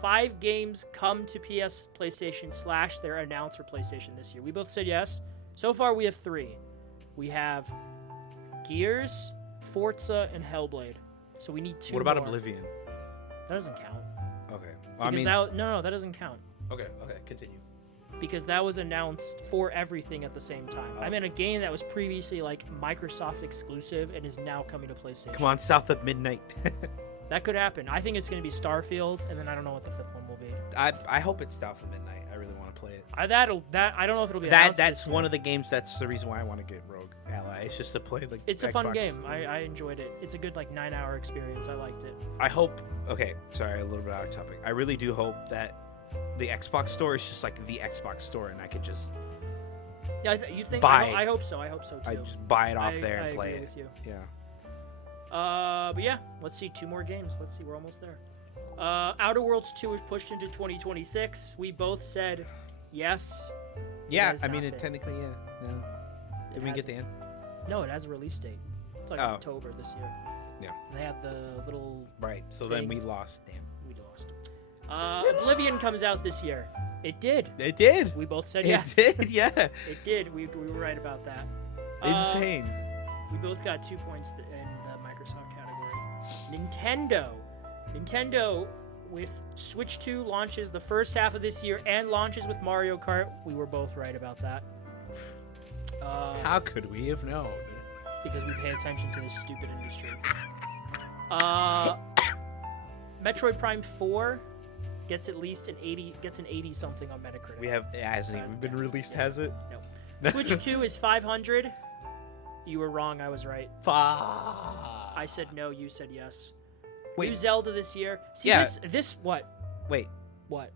5 games come to PlayStation / they're announced for PlayStation this year. We both said yes. So far, we have 3. We have Gears, Forza, and Hellblade. So we need 2 What about more. Oblivion? That doesn't count. Okay. Well, Because no, that doesn't count. Okay. Continue. Because that was announced for everything at the same time. Oh. I mean, a game that was previously like Microsoft exclusive and is now coming to PlayStation. Come on, South of Midnight. That could happen. I think it's going to be Starfield, and then I don't know what the 5th one will be. I hope it's South of Midnight. I really want to play it. I don't know if it'll be announced That's this one year. of the games. That's the reason why I want to get Rogue Ally. It's just to play like. It's a Xbox. fun game. I enjoyed it. It's a good 9-hour experience. I liked it. I hope. Okay, sorry, a little bit out of topic. I really do hope that the Xbox store is just like the Xbox store, and I could just Yeah, you think? Buy I hope so. I hope so too. I just buy it off I there and agree play it. with you. Yeah. But yeah, let's see 2 more games. Let's see, we're almost there. Outer Worlds 2 is pushed into 2026. We both said yes. Yeah, has I mean, not it been. technically, yeah. No. Did we get the end? No, it has a release date. It's like Oh. October this year. Yeah. And they have the little. Right. So then Thing. we lost. Damn. We lost. Oblivion comes out this year. It did. It did. We both said It yes. did. Yeah. It did. We were right about that. Insane. We both got 2 points in the Microsoft category. Nintendo with Switch 2 launches the first half of this year and launches with Mario Kart. We were both right about that. How could we have known? Because we pay attention to this stupid industry. Metroid Prime 4 gets at least an 80 something on Metacritic. It hasn't even been released, has it? No. Switch 2 is 500. You were wrong, I was right. I said no, you said yes. Wait. New Zelda this year. See, Yeah. this what? Wait, What?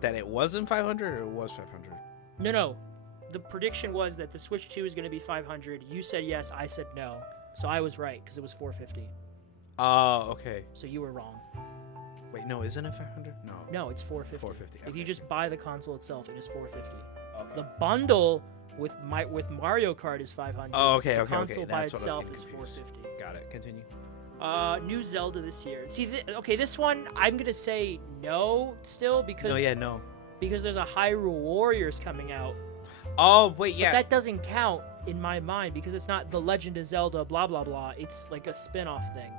that it wasn't 500 or it was 500? No. The prediction was that the Switch 2 is going to be 500. You said yes, I said no. So I was right because it was 450. Oh, okay. So you were wrong. Wait, no, isn't it 500? No. No, it's 450. 450, If you okay. just buy the console itself, it is 450. Okay. The bundle with Mario Kart is 500. Oh, okay, The okay. console by That's what I was itself getting is confused. 450. Got it. Continue. New Zelda this year. See, okay, this one I'm gonna say no still because No, yeah, no. because there's a Hyrule Warriors coming out. Oh wait, But yeah. that doesn't count in my mind because it's not The Legend of Zelda blah blah blah. It's like a spin-off thing.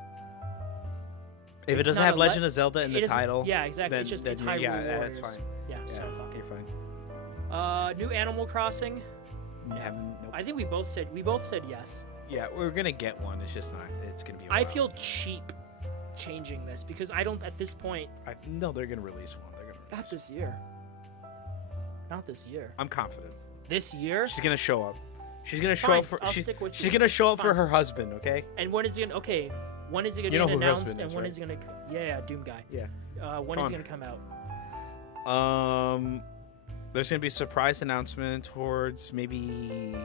If it it's doesn't not have a le- Legend of Zelda in It the isn't- title, Yeah, exactly. It's just it's Hyrule yeah, Warriors. that's fine. Yeah, Yeah, so fuck you're it. fine. New Animal Crossing. No. Nope. I think we both said yes. Yeah, we're gonna get one. It's just not. It's gonna be. a I while. feel cheap changing this because I don't at this point. No, they're gonna release one. They're gonna. Not this year. Not this year. I'm confident. This year. She's gonna show up. She's gonna show Fine, up for. I'll stick with She's you. gonna show up for Fine. her husband. Okay. And when is it gonna? Okay, when is it gonna You know get who her announced? husband And is, when right? is it gonna? Yeah, Doom guy. Yeah. When Come is it on. gonna come out? There's gonna be a surprise announcement towards maybe.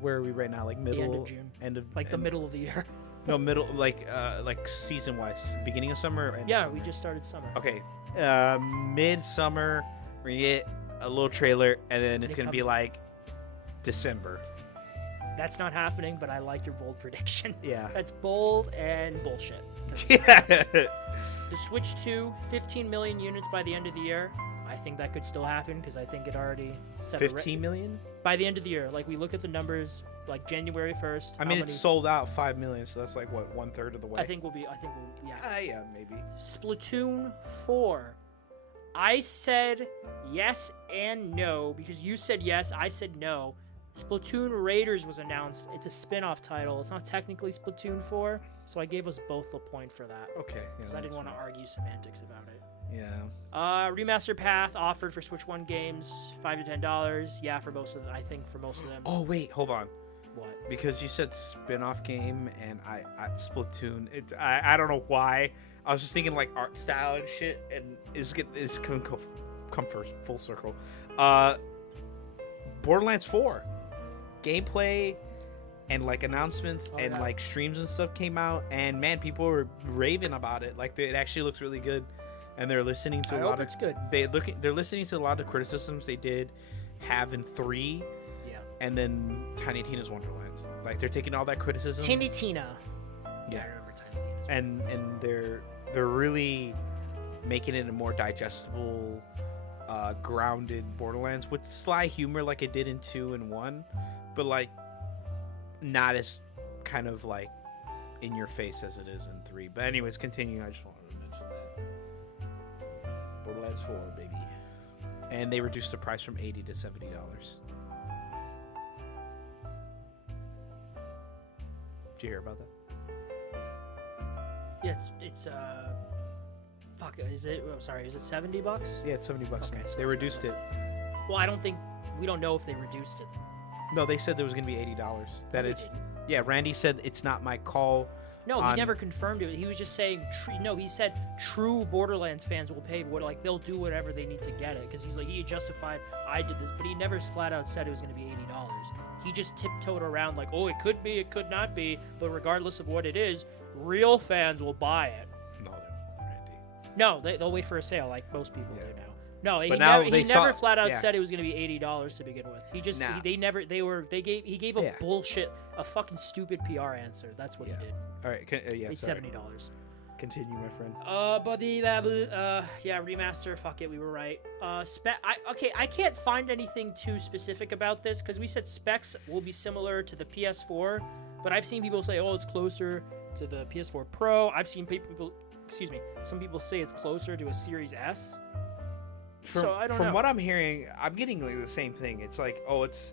Where are we right now? Like middle. end of June. End of. Like the end- middle of the year. No, middle. Like season wise, beginning of summer. Or end Yeah, of we summer? just started summer. Okay. Midsummer, we're gonna get a little trailer, and then it's It gonna be comes- like December. That's not happening, but I like your bold prediction. Yeah. That's bold and bullshit. Yeah. The Switch 2, 15 million units by the end of the year. I think that could still happen because I think it already set a 15 million? by the end of the year. Like we look at the numbers, like January 1st. I mean, it's sold out 5 million, so that's like what 1/3 of the way. I think we'll yeah. Yeah, maybe. Splatoon 4. I said yes and no because you said yes, I said no. Splatoon Raiders was announced. It's a spin-off title. It's not technically Splatoon 4, so I gave us both a point for that Okay. because I didn't want to argue semantics about it. Yeah. Remaster Path offered for Switch 1 games, $5 to $10. Yeah, for most of them. I think for most of them. Oh wait, hold on. What? Because you said spin-off game and I Splatoon. I don't know why. I was just thinking like art style and shit, and it's come first full circle. Borderlands 4 gameplay and like announcements and yeah. like streams and stuff came out, and man, people were raving about it. Like it actually looks really good, and they're listening to I a hope lot of it's good. they're listening to a lot of criticisms they did have in 3. Yeah. And then Tiny Tina's Wonderlands. Like they're taking all that criticism. Tiny Tina. Yeah. I remember Tiny Tina. And they're really making it a more digestible, grounded Borderlands with sly humor like it did in 2 and 1, but like not as kind of like in your face as it is in 3. But anyways, continue. I just wanted to mention that. Borderlands 4, baby. And they reduced the price from $80 to $70. Did you hear about that? Yeah, it's fuck, is it? Oh, sorry, is it $70? Yeah, it's $70 Okay, now. so They it's reduced less. it. Well, we don't know if they reduced it. No, they said there was gonna be $80. That they it's didn't. yeah. Randy said it's not my call. No, he on- never confirmed it. He was just saying. He said true Borderlands fans will pay they'll do whatever they need to get it because he's like he justified I did this, but he never flat out said it was going to be $80. He just tiptoed around like, oh, it could be, it could not be, but regardless of what it is, real fans will buy it. No, they won't, Randy. No, they'll wait for a sale like most people Yeah. do now. No, he But now never, they he never saw- flat out yeah. said it was going to be $80 to begin with. He just Nah. he gave a Yeah. bullshit, a fucking stupid PR answer. That's what Yeah. he did. All right, yeah. It's Sorry. $70. Continue, my friend. But yeah, remaster. Fuck it, we were right. I can't find anything too specific about this because we said specs will be similar to the PS4, but I've seen people say, oh, it's closer to the PS4 Pro. I've seen some people say it's closer to a Series S. So I don't know. From what I'm hearing, I'm getting like the same thing. It's like, oh, it's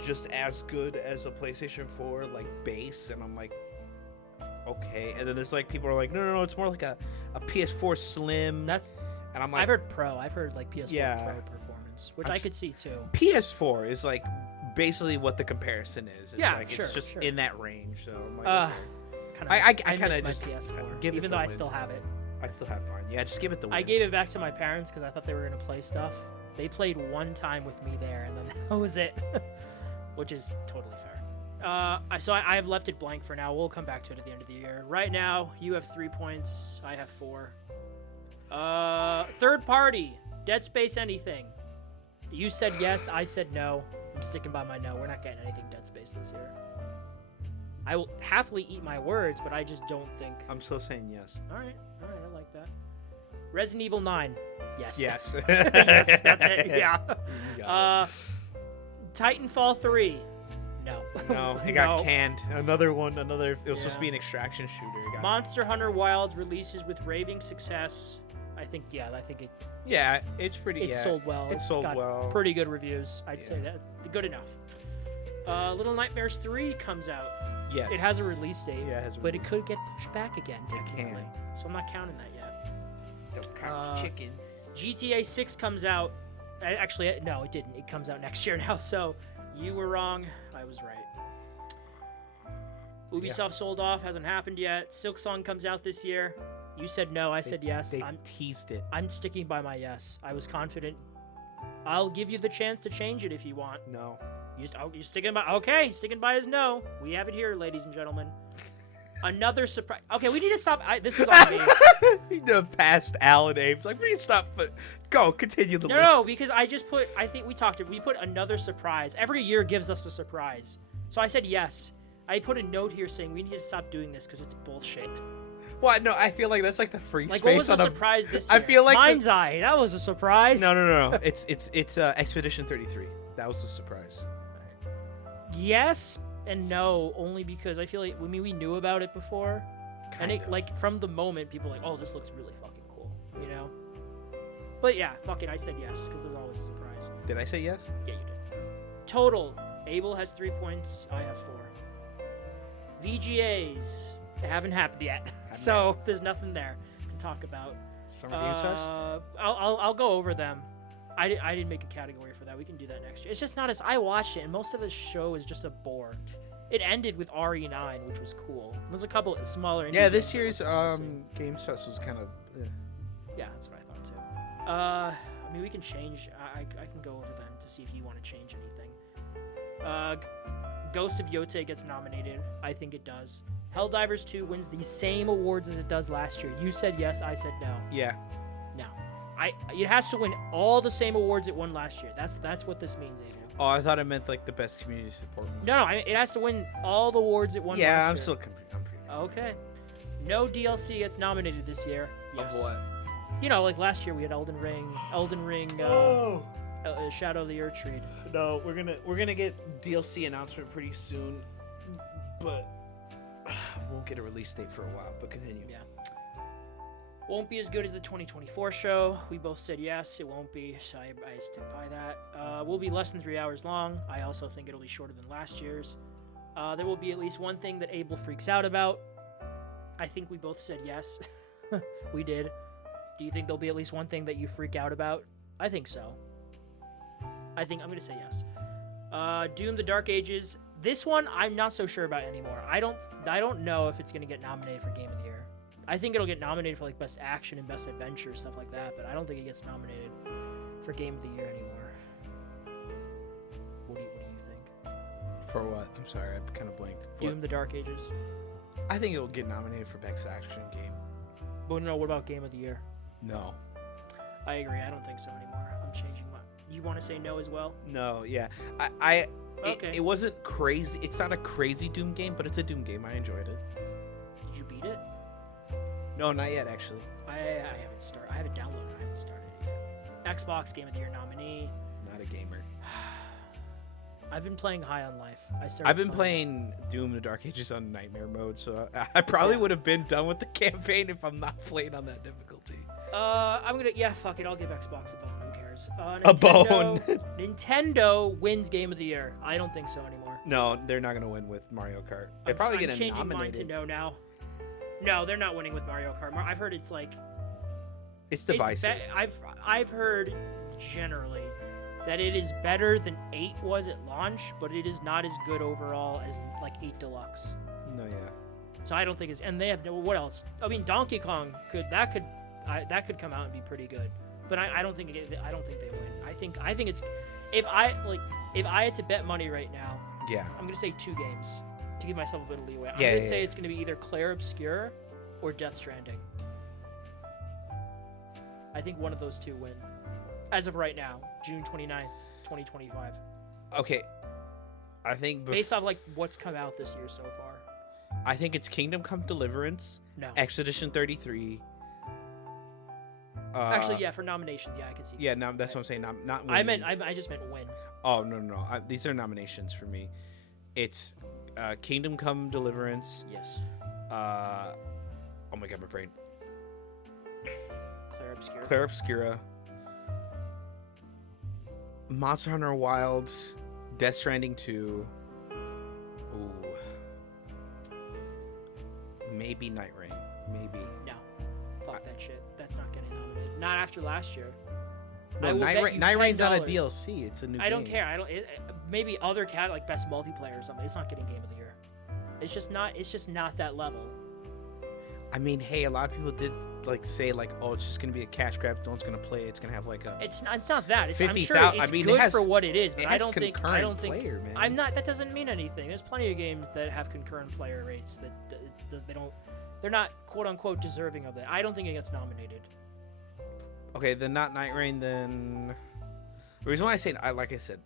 just as good as a PlayStation 4 like base, and I'm like, okay. And then there's like people are like, no, it's more like a PS4 Slim. That's and I'm like, I've heard Pro. I've heard like PS4 Yeah. Pro performance, which I could see too. PS4 is like basically what the comparison is. It's Yeah, like, sure, it's just sure. in that range. So I'm like, okay. I kinda miss just my PS4, give it even the though I win. still have it. I still have mine. Yeah, just give it the win. I gave it back to my parents because I thought they were gonna play stuff. They played one time with me there, and then that was it, which is totally fair. I have left it blank for now. We'll come back to it at the end of the year. Right now, you have 3 points. I have 4. Third party, Dead Space, anything? You said yes. I said no. I'm sticking by my no. We're not getting anything Dead Space this year. I will happily eat my words, but I just don't think. I'm still saying yes. All right, I like that. Resident Evil 9. Yes. Yes. Yes, that's it. Yeah. You got Titanfall 3. No. it. No, it got No. canned. Another one. It was supposed to Yeah. be an extraction shooter. It got, Monster Hunter Wilds releases with raving success. I think it yeah, it's pretty. it yeah. sold well. It sold got well. Pretty good reviews. I'd say Yeah. that good enough. Little Nightmares 3 comes out. Yes. It has a release date. Yeah, it has a but it release. could get pushed back again. It Technically. can. So I'm not counting that yet. Don't count the chickens. GTA 6 comes out. Actually, no, it didn't. It comes out next year now. So you were wrong. I was right. Ubisoft sold off. Hasn't happened yet. Silksong comes out this year. You said no. I said yes. They teased it. I'm sticking by my yes. I was confident. I'll give you the chance to change it if you want. No. You're sticking by. Okay, sticking by his no. We have it here, ladies and gentlemen. Another surprise. Okay, we need to stop. This is on me. The past Alan Ames. Like, we need to stop. Go, continue the list. No, because I just put. I think we talked. We put another surprise. Every year gives us a surprise. So I said yes. I put a note here saying we need to stop doing this because it's bullshit. What? No, I feel like that's like the free Like, space what was the on a. surprise this I year? feel like the- Mind's Eye. That was a surprise. No. It's Expedition 33. That was the surprise. Yes and no, only because I feel like we knew about it before, and Kind it of. like from the moment people were like, oh, this looks really fucking cool, you know. But yeah, fuck it, I said yes because there's always a surprise. Did I say yes? Yeah, you did. Total, Abel has 3 points. I have 4. VGAs haven't happened yet, so there's nothing there to talk about. Summer Games Fest. I'll go over them. I didn't make a category for that. We can do that next year. It's just not as I watched it, and most of the show is just a bore. It ended with RE9, which was cool. There's a couple smaller. indie Yeah, games this that year's look promising. Games Fest was kind of. Yeah, that's what I thought too. I mean, we can change. I can go over them to see if you want to change anything. Ghost of Yote gets nominated. I think it does. Helldivers 2 wins the same awards as it does last year. You said yes. I said no. Yeah. No. It has to win all the same awards it won last year. That's what this means, Abel. Oh, I thought it meant like the best community support one. No, it has to win all the awards it won last year. Yeah, I'm still confused. Okay. No DLC gets nominated this year. Yes. Of what? You know, like last year we had Elden Ring, Shadow of the Erdtree. No, we're gonna get DLC announcement pretty soon, but won't get a release date for a while. But continue. Yeah. Won't be as good as the 2024 show. We both said yes. It won't be, so I stick by that. Will be less than 3 hours long. I also think it'll be shorter than last year's. There will be at least one thing that Abel freaks out about. I think we both said yes. We did. Do you think there'll be at least one thing that you freak out about? I think so. I'm gonna say yes. Doom: The Dark Ages. This one I'm not so sure about anymore. I don't know if it's gonna get nominated for Game of the Year. I think it'll get nominated for like Best Action and Best Adventure, stuff like that, but I don't think it gets nominated for Game of the Year anymore. What do you think? For what? I'm sorry, I kind of blanked. Doom: The Dark Ages. I think it will get nominated for Best Action Game. But no, what about Game of the Year? No. I agree. I don't think so anymore. I'm changing my. You want to say no as well? No. Yeah. Okay. It wasn't crazy. It's not a crazy Doom game, but it's a Doom game. I enjoyed it. Did you beat it? No, not yet, actually. I haven't started. I have it downloaded. I haven't started it yet. Xbox Game of the Year nominee. Not a gamer. I've been playing High on Life. I've been playing Doom: The Dark Ages on Nightmare mode, so I probably would have been done with the campaign if I'm not playing on that difficulty. Fuck it. I'll give Xbox a bone. Who cares? A bone. Nintendo wins Game of the Year. I don't think so anymore. No, they're not gonna win with Mario Kart. They probably I'm get changing nominated. mine to no now. No, they're not winning with Mario Kart. I've heard it's like It's divisive. I've heard generally that it is better than 8 was at launch, but it is not as good overall as like 8 Deluxe. No, yeah. So I don't think it's, and they have what else? I mean, Donkey Kong could come out and be pretty good, but I don't think they win. I think it's if I had to bet money right now, Yeah. I'm gonna say 2 games to give myself a bit of leeway. I'm Yeah, gonna yeah, say yeah. it's gonna be either Claire Obscure or Death Stranding. I think one of those 2 win. As of right now, June 29th, 2025. Okay. I think Based off like what's come out this year so far. I think it's Kingdom Come Deliverance, No. Expedition 33, Actually, yeah, for nominations, yeah, I can see. Yeah, no, that's what I'm saying. Not I winning. I just meant win. Oh no. These are nominations for me. It's Kingdom Come Deliverance. Yes. Oh my god, my brain. Claire Obscura. Claire Obscura. Monster Hunter Wilds. Death Stranding 2. Ooh. Maybe Night Rain. Maybe. No. Fuck that shit. That's not getting nominated. Not after last year. No, I will bet you Night Rain's not a $10. DLC. It's a new game. I don't care. I don't. Maybe other like best multiplayer or something. It's not getting game of the year. It's just not. It's just not that level. I mean, hey, a lot of people did like say like, oh, it's just gonna be a cash grab. No one's gonna play it. It's gonna have like a. It's not that. It's, I'm 50,000 sure it's I mean, good it has, for what it is, but it I has don't think. player, man. I'm not. That doesn't mean anything. There's plenty of games that have concurrent player rates that they don't. They're not quote unquote deserving of it. I don't think it gets nominated. Okay, then not Night Rain. Then the reason why I say like I said,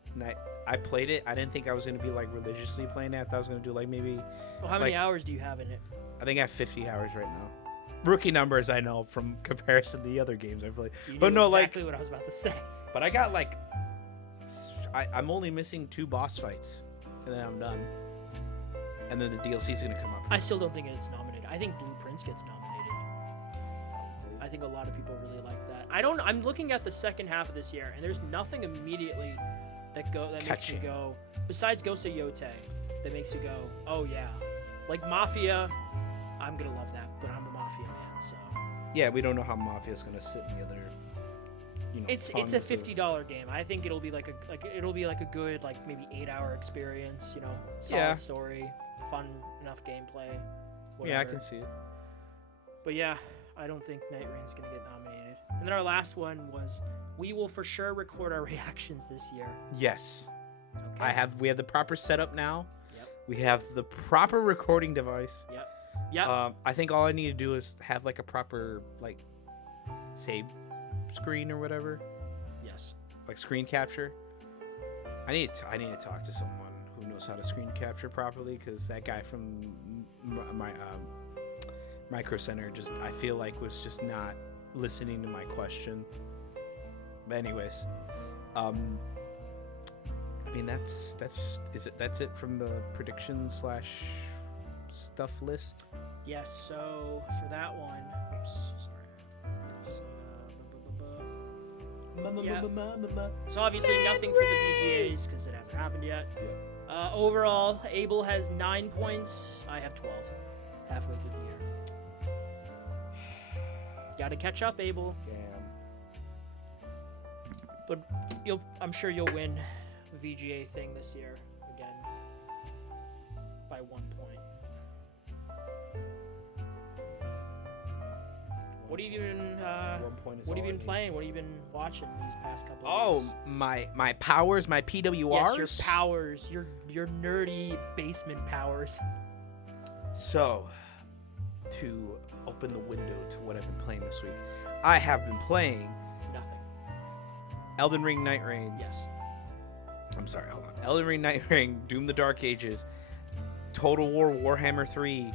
I played it. I didn't think I was gonna be like religiously playing it. I thought I was gonna do like maybe. Well, how many hours do you have in it? I think I have 50 hours right now. Rookie numbers, I know from comparison to the other games I played. You But knew no, exactly what I was about to say. But I got like, I'm only missing 2 boss fights, and then I'm done. And then the DLC's gonna come up. I still don't think it's nominated. I think Blueprints gets nominated. I think a lot of people really like that. I'm looking at the second half of this year, and there's nothing immediately that makes you go besides Ghost of Yote that makes you go, oh yeah, like Mafia. I'm gonna love that, but I'm a Mafia man, so. Yeah, we don't know how Mafia's gonna sit in the other. You know, It's a $50 game. I think it'll be like a good like maybe 8-hour experience. You know, solid story, fun enough gameplay. Whatever. Yeah, I can see it. But yeah, I don't think Night Rain's gonna get nominated. And then our last one was we will for sure record our reactions this year. Yes, Okay. we have the proper setup now. Yep. We have the proper recording device. Yep. Yep. I think all I need to do is have like a proper like save screen or whatever, Yes. like screen capture. I need to talk to someone who knows how to screen capture properly, because that guy from my Micro Center just, I feel like, was just not listening to my question. But anyways, I mean that's it from the prediction / stuff list. Yes. So for that one, oops, sorry. It's, Yeah. So obviously nothing for the VGAs because it hasn't happened yet. Overall, Abel has 9 points. I have 12. Halfway through the year. Got to catch up, Abel. Damn. But I'm sure you'll win the VGA thing this year again by 1 point. What have you been? 1 point is What have all you I been need. playing? What have you been watching these past couple of weeks? my powers, my PWRs. Yes, your powers, your nerdy basement powers. So, to open the window to what I've been playing this week, I have been playing Nothing. Elden Ring, Night Rain. Yes. I'm sorry, hold on. Elden Ring, Night Rain, Doom: The Dark Ages, Total War, Warhammer 3,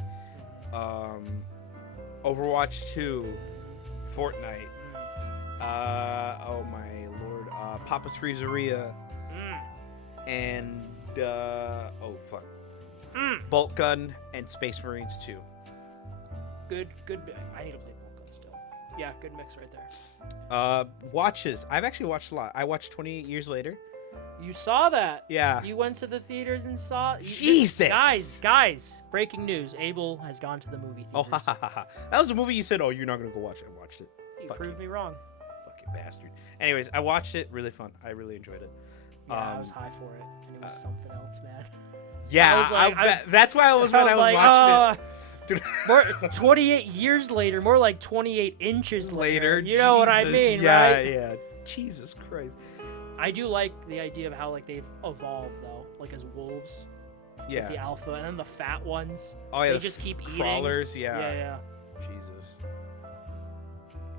Overwatch 2, Fortnite. Oh my lord, Papa's Freezeria, and Bolt Gun and Space Marines 2. Good. I need to play Bolt Gun still. Yeah, good mix right there. Watches. I've actually watched a lot. I watched 28 Years Later. You saw that? Yeah. You went to the theaters and saw. Jesus. Guys! Breaking news: Abel has gone to the movie theaters. Oh, ha ha ha ha. That was a movie you said, oh, you're not going to go watch it. I watched it. You Fuck proved me wrong. Fucking bastard. Anyways, I watched it. Really fun. I really enjoyed it. Yeah, I was high for it, and it was something else, man. Yeah, I was like, that's why I was when I was watching it. Dude. More 28 years later, more like 28 inches later. You know what I Jesus. mean, yeah, right? Yeah, Jesus Christ. I do like the idea of how like they've evolved though, like as wolves. Yeah. The alpha, and then the fat ones. Oh yeah. They just keep eating. Crawlers. Yeah. Jesus.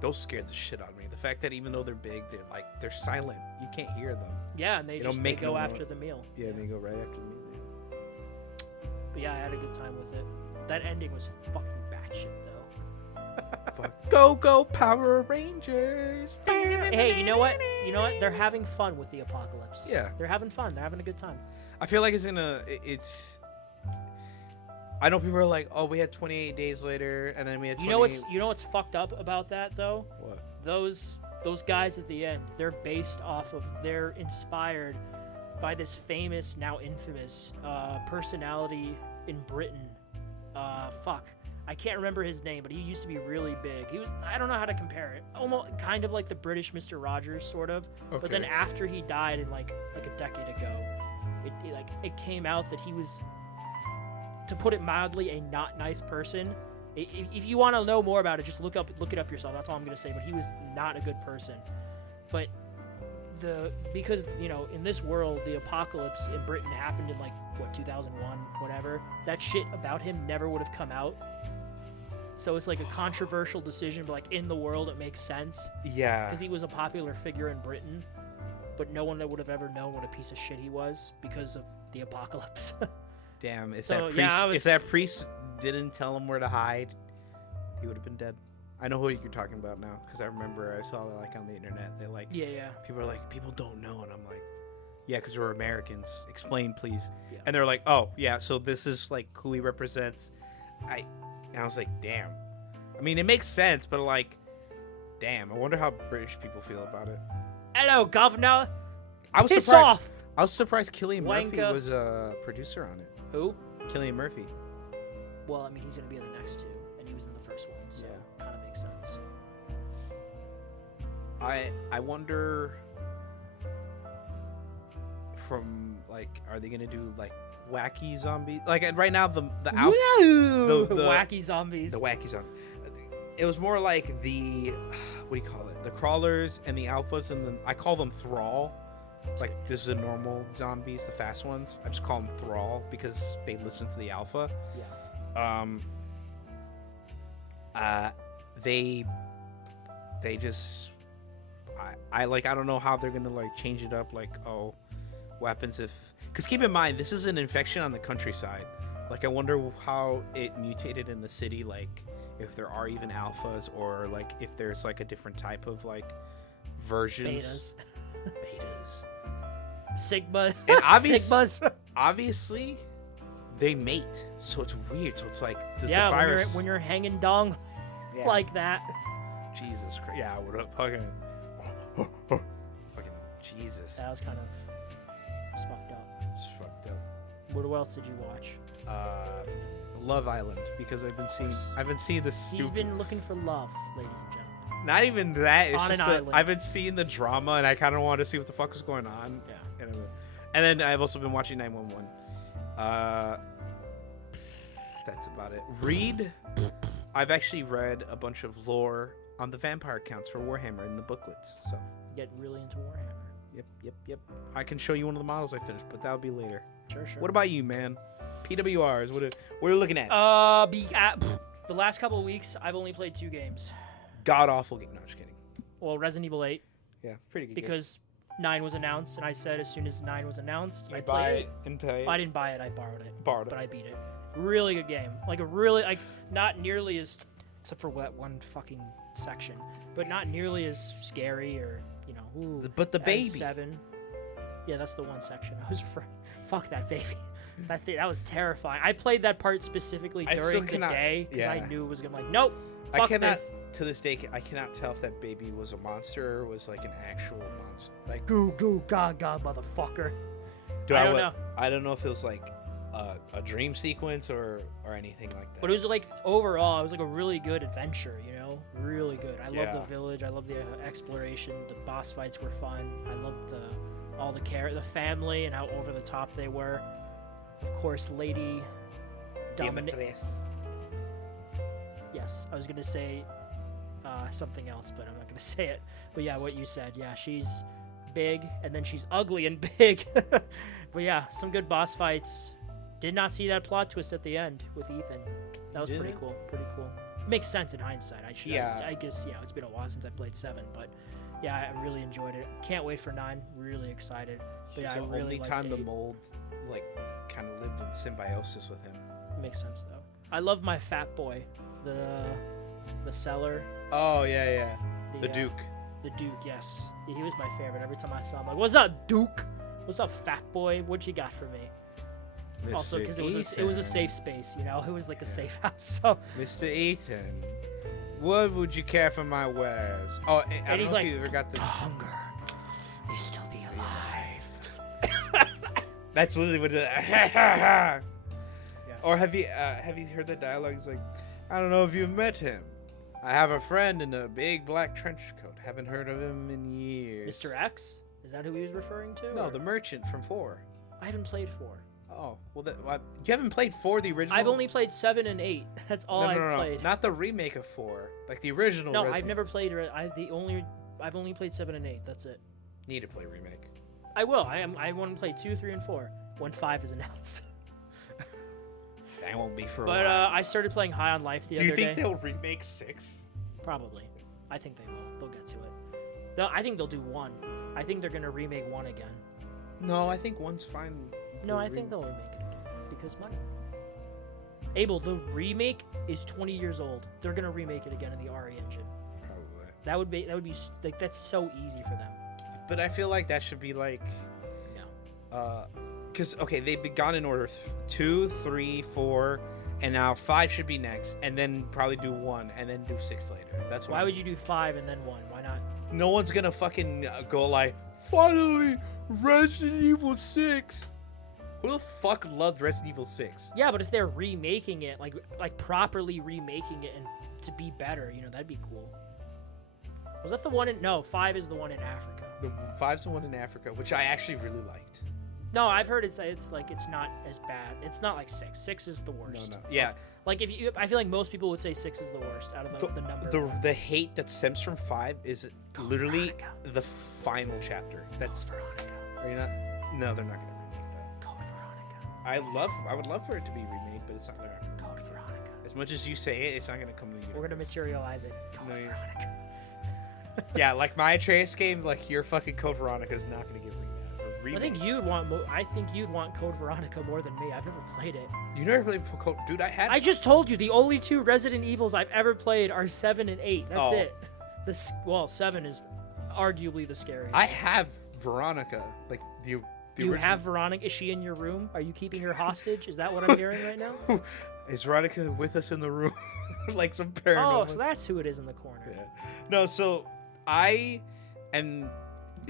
Those scared the shit out of me. The fact that even though they're big, they're silent. You can't hear them. Yeah, and they go after the meal. Yeah, they go right after the meal. But yeah, I had a good time with it. That ending was fucking batshit though. Fuck. Go Power Rangers. Hey, you know what? You know what? They're having fun with the apocalypse. Yeah. They're having fun. They're having a good time. I feel like it's. I know people are like, oh, we had 28 days later, and then we had. 28... You know what's fucked up about that though? What? Those guys at the end, they're inspired by this famous, now infamous, personality in Britain. I can't remember his name, but he used to be really big. I don't know how to compare it. Almost kind of like the British Mr. Rogers, sort of. Okay. But then after he died, in like a decade ago, it came out that he was, to put it mildly, a not nice person. If you want to know more about it, just look it up yourself. That's all I'm gonna say. But he was not a good person. But because in this world, the apocalypse in Britain happened in 2001, whatever. That shit about him never would have come out. So it's like a controversial decision, but in the world it makes sense. Yeah. Because he was a popular figure in Britain, but no one would have ever known what a piece of shit he was because of the apocalypse. Damn, if So, that priest didn't tell him where to hide, he would have been dead. I know who you're talking about now, because I remember I saw that on the internet. They yeah. people are like, people don't know, and I'm like, yeah, because we're Americans. Explain, please. Yeah. And they're like, oh yeah, so this is who he represents. And I was like, damn. I mean, it makes sense, but damn. I wonder how British people feel about it. Hello, governor. I was Piss surprised. off. I was surprised Cillian Murphy Wanker. was a producer on it. Who? Cillian Murphy. Well, I mean, he's gonna be in the next two, and he was in the first one, so Yeah. kind of makes sense. I wonder from are they gonna do wacky zombies? Right now the wacky zombies. the wacky zombie. It was more like the what do you call it? The crawlers and the alphas, and I call them thrall. This is the normal zombies, the fast ones. I just call them thrall because they listen to the alpha. Yeah. They just I don't know how they're gonna change it up, what happens because keep in mind this is an infection on the countryside. I wonder how it mutated in the city, if there are even alphas, or if there's a different type of versions. Betas. Sigma. And Sigmas. Obviously they mate, so it's weird. So it's does the Yeah, virus when you're hanging dong Yeah. like that. Jesus Christ. Yeah, what up? Fucking Jesus. That was kind of just fucked up. It's fucked up. What else did you watch? Love Island, because I've been seeing this. He's been looking for love, ladies and gentlemen. Not even that. It's On just an island. I've been seeing the drama, and I kind of want to see what the fuck was going on. Yeah. And then I've also been watching 911. That's about it. I've actually read a bunch of lore on the vampire counts for Warhammer in the booklets. So. Get really into Warhammer. Yep. I can show you one of the models I finished, but that'll be later. Sure. What about you, man? PWRs. What are you looking at? The last couple of weeks, I've only played 2 games. God awful game. No, just kidding. Well, Resident Evil 8, Yeah, pretty good. because 9 was announced, and I said as soon as 9 was announced, game. I You buy played it and play it. I didn't buy it, I borrowed it. Borrowed But it. I beat it. Really good game. Not nearly as, except for that one fucking section, but not nearly as scary or, ooh. But the as baby. 7. Yeah, that's the one section. I was afraid. Fuck that baby. That was terrifying. I played that part specifically I still during the cannot- day because I yeah. knew it was gonna nope. I Fuck cannot, this. to this day, I cannot tell if that baby was a monster or was an actual monster. Goo goo gaga, motherfucker. I don't know. I don't know if it was a dream sequence or anything like that. But it was overall, it was a really good adventure. Really good. I Yeah. love the village. I love the exploration. The boss fights were fun. I loved the family and how over the top they were. Of course, Lady Dominic. Yes, I was gonna say something else, but I'm not gonna say it. But yeah, what you said. Yeah, she's big, and then she's ugly and big. But yeah, some good boss fights. Did not see that plot twist at the end with Ethan. That was pretty Didn't? cool. Pretty cool. Makes sense in hindsight. Yeah. I guess it's been a while since I played 7, but yeah, I really enjoyed it. Can't wait for 9. Really excited. But yeah, I the really only liked time the 8. mold kind of lived in symbiosis with him. Makes sense though. I love my fat boy. the Cellar. Oh yeah. The uh, Duke. The Duke, yes. He was my favorite. Every time I saw him, like, what's up, Duke? What's up, fat boy? What you got for me? Also, because it was a safe space, you know. It was like a safe house. So Mr. Ethan, what would you care for my wares? Oh, I don't he's know like, if you ever got the hunger is still be alive. That's literally what it. Yes. Or have you heard that dialogue? It's like, I don't know if you've met him. I have a friend in a big black trench coat. Haven't heard of him in years. Mr. X? Is that who he was referring to? No, or- the merchant from 4. I haven't played 4. Oh, well, you haven't played 4, the original? I've only played 7 and 8. That's all I've played. Not the remake of 4, like the original. No, I've never played. I've only played 7 and 8. That's it. Need to play remake. I will. I want to play 2, 3, and 4 when 5 is announced. That won't be for a But while. I started playing High on Life the Do other you think day. they'll remake 6? Probably. I think they will. They'll get to it. I think they'll do 1. I think they're gonna remake 1 again. No, I think 1's fine. No, I think they'll remake it again because money. Abel, the remake is 20 years old. They're gonna remake it again in the RE engine. Probably. That would be like that's so easy for them. But I feel like that should be like, No. because okay, they've gone in order 2, 3, 4, and now 5 should be next, and then probably do 1, and then do 6 later. That's Why would you do 5 and then 1? Why not? No one's gonna fucking go like, finally, Resident Evil 6. Who the fuck loved Resident Evil 6? Yeah, but if they're remaking it, like properly remaking it and to be better, you know, that'd be cool. Was that the one in? No, 5 is the one in Africa. The 5's the one in Africa, which I actually really liked. No, I've heard it's like it's not as bad. It's not like 6. 6 is the worst. No. Yeah. Like I feel like most people would say 6 is the worst out of the number. The hate that stems from 5 is literally Veronica. the final chapter. That's Veronica. Are you not? No, they're not gonna remake that. Code Veronica. I would love for it to be remade, but it's not gonna. Code Veronica. As much as you say it, it's not gonna come to you. We're gonna materialize it. Code No, you- Veronica. Yeah, like my Atreus game, like your fucking Code Veronica is not gonna get remade. I think you'd want. I think you'd want Code Veronica more than me. I've never played it. You never played for Code, dude. I had. I just told you the only 2 Resident Evils I've ever played are 7 and 8. That's Oh. it. 7 is arguably the scariest. I have Veronica, like the you original. have Veronica? Is she in your room? Are you keeping her hostage? Is that what I'm hearing right now? Is Veronica with us in the room? Like some Oh, paranormal. so that's who it is in the corner. Yeah. No, so I am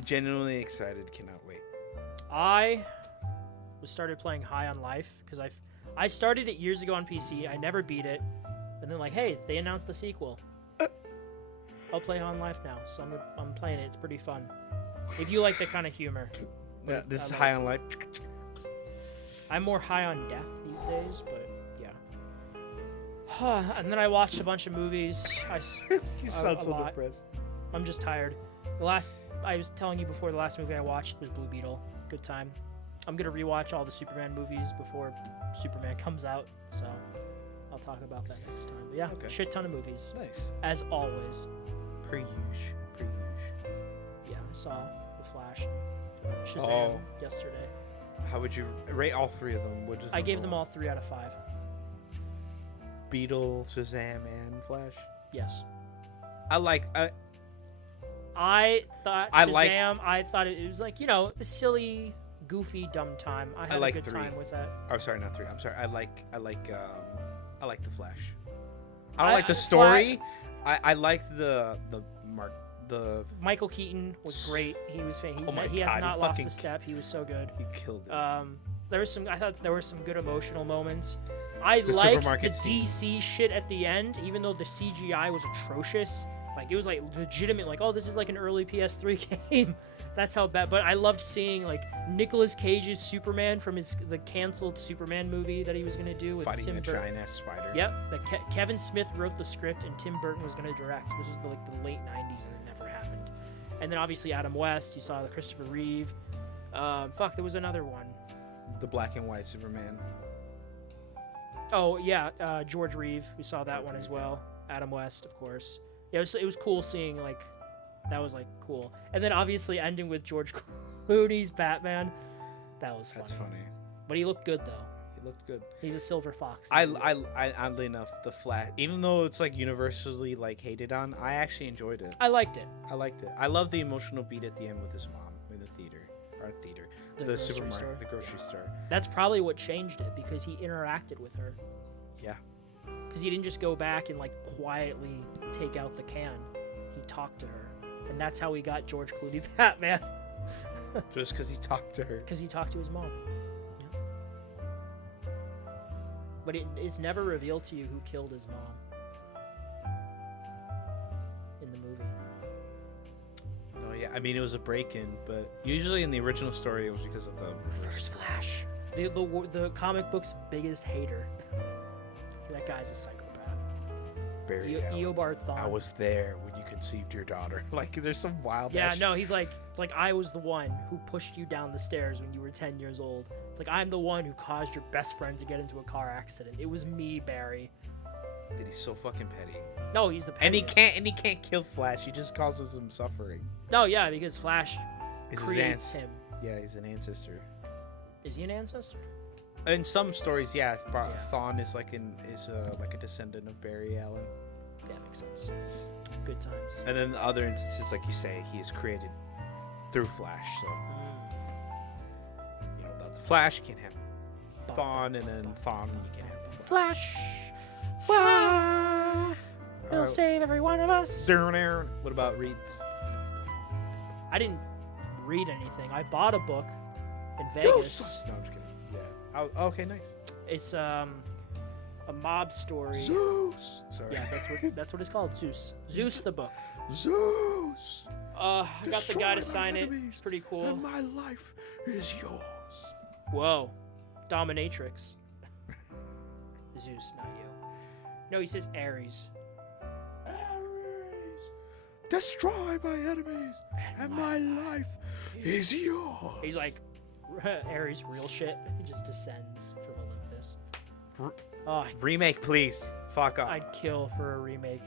genuinely excited. Cannot wait. I started playing High on Life because I started it years ago on PC. I never beat it, and then like, hey, they announced the sequel. I'll play On Life now, so I'm playing it. It's pretty fun. If you like that kind of humor. Yeah, this is I high on life. I'm more high on death these days, but yeah. And then I watched a bunch of movies. You sound so depressed. I'm just tired. I was telling you before, the last movie I watched was Blue Beetle. Good time. I'm gonna rewatch all the Superman movies before Superman comes out, so I'll talk about that next time. But yeah, Okay. shit ton of movies, Nice. as always. Per usual. Yeah, I saw The Flash, Shazam Oh. yesterday. How would you rate all 3 of them? I gave them all 3 out of 5. Beetle, Shazam, and Flash. Yes. I like. I thought I Shazam. like- I thought it was like, you know, a silly, goofy, dumb time. I had like a good 3. time with that. Oh, sorry, not 3. I'm sorry. I like the Flash. I don't I- like the I- story. I like the Michael Keaton was great. He was Oh my he has God, he not lost a fucking- step. He was so good. he killed it. I thought there were some good emotional moments. I The liked the supermarket scene. DC shit at the end, even though the CGI was atrocious. Like it was like legitimate, like, oh, this is like an early PS3 game. That's how bad. But I loved seeing like Nicolas Cage's Superman from the canceled Superman movie that he was gonna do with Fighting Tim a Burton. giant ass spider. Yep, Kevin Smith wrote the script and Tim Burton was gonna direct. This was the late '90s and it never happened. And then obviously Adam West. You saw the Christopher Reeve. There was another one. The black and white Superman. Oh yeah, George Reeve. We saw that one as well. Adam West, of course. Yeah, it was cool seeing like that was like cool. And then obviously ending with George Clooney's Batman. That was funny. That's funny. But he looked good though. It looked good. He's a silver fox. I oddly enough, the Flash, even though it's like universally like hated on, I actually enjoyed it. I liked it. I liked it. I love the emotional beat at the end with his mom in the theater, The the grocery supermarket, store. the grocery store. That's probably what changed it because he interacted with her. Yeah. Because he didn't just go back and like quietly take out the can. He talked to her, and that's how he got George Clooney Batman. Just because he talked to her. Because he talked to his mom. But it's never revealed to you who killed his mom in the movie. Oh yeah, I mean it was a break-in, but usually in the original story it was because of the First Flash. The comic book's biggest hater. That guy's a psychopath. Barry Allen. Eobard Thawne. I was there when you conceived your daughter. Like there's some wild. Yeah, no, he's like, it's like I was the one who pushed you down the stairs when you were 10 years old. It's like I'm the one who caused your best friend to get into a car accident. It was me, Barry. Dude, he's so fucking petty. No, he's the And pettiest. he can't kill Flash. He just causes him suffering. No, yeah, because Flash It's his creates aunt. him. Yeah, he's an ancestor. Is he an ancestor? In some stories, yeah, Yeah. Thawne is like a descendant of Barry Allen. Yeah, makes sense. Good times. And then the other instances, like you say, he is created through Flash. So you know, without the Flash, you can't have Thawne, and then Thawne, you can't have Flash. Wah! He'll Alright. save every one of us. What about Reed? I didn't read anything. I bought a book in Vegas. No, I'm just kidding. Yeah. Oh, okay, nice. It's a mob story. Zeus. Sorry. Yeah, that's what it's called. Zeus. Zeus the book. Zeus. I got the guy to Destroy my sign it. enemies, It's pretty cool. And my life is yours. Whoa, dominatrix. Zeus, not you. No, he says Ares. Ares, destroy my enemies, and my life is yours. He's like Ares, real shit. He just descends from Olympus. Oh, Remake, please. Fuck off. I'd kill for a remake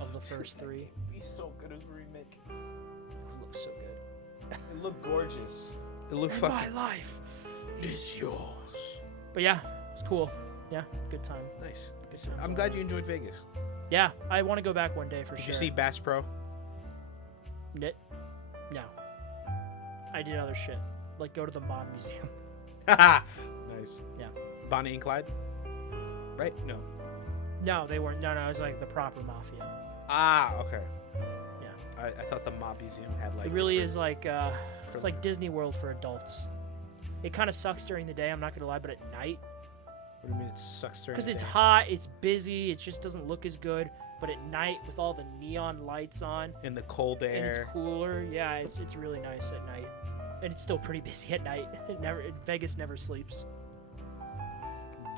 of the first three. He's so good as a remake. It looks so good. It looked gorgeous. It looked fucking. My life is yours. But yeah, it's cool. Yeah, good time. Nice. Good times. I'm glad you enjoyed Vegas. Yeah, I want to go back one day for Did sure. you see Bass Pro? No. I did other shit, like go to the mob museum. Nice. Yeah. Bonnie and Clyde? Right? No. No, they weren't. No, it was like the proper mafia. Ah, okay. Yeah. I thought the Mob Museum had like. It really is like it's like Disney World for adults. It kind of sucks during the day. I'm not gonna lie, but at night, What do you mean it sucks during because the it's day? hot, it's busy, it just doesn't look as good. But at night, with all the neon lights on In the cold and it's air. cooler, yeah, it's really nice at night. And it's still pretty busy at night. Vegas never sleeps.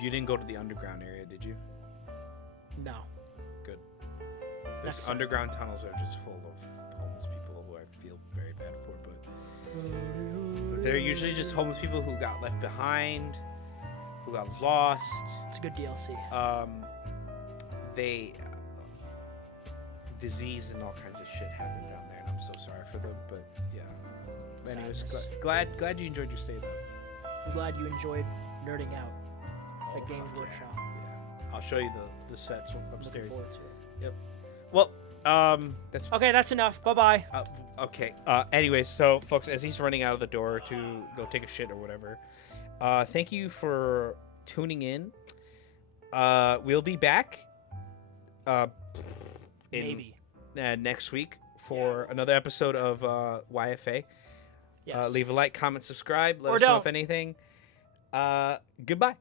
You didn't go to the underground area, did you? No. Good. Next There's time. underground tunnels that are just full of homeless people who I feel very bad for, but they're usually just homeless people who got left behind, who got lost. It's a good DLC. They disease and all kinds of shit happened down there, and I'm so sorry for them. But yeah. Anyways, Sadness. glad you enjoyed your stay though. I'm glad you enjoyed nerding out at Games fuck Workshop. Yeah. I'll show you the sets Looking upstairs. forward to it. Well, that's Okay, that's enough. Bye-bye. okay. Anyways, so folks, as he's running out of the door to go take a shit or whatever, thank you for tuning in. We'll be back. Maybe. Next week for another episode of YFA. Yes. Leave a like, comment, subscribe. Let Or us know don't. if anything. Goodbye.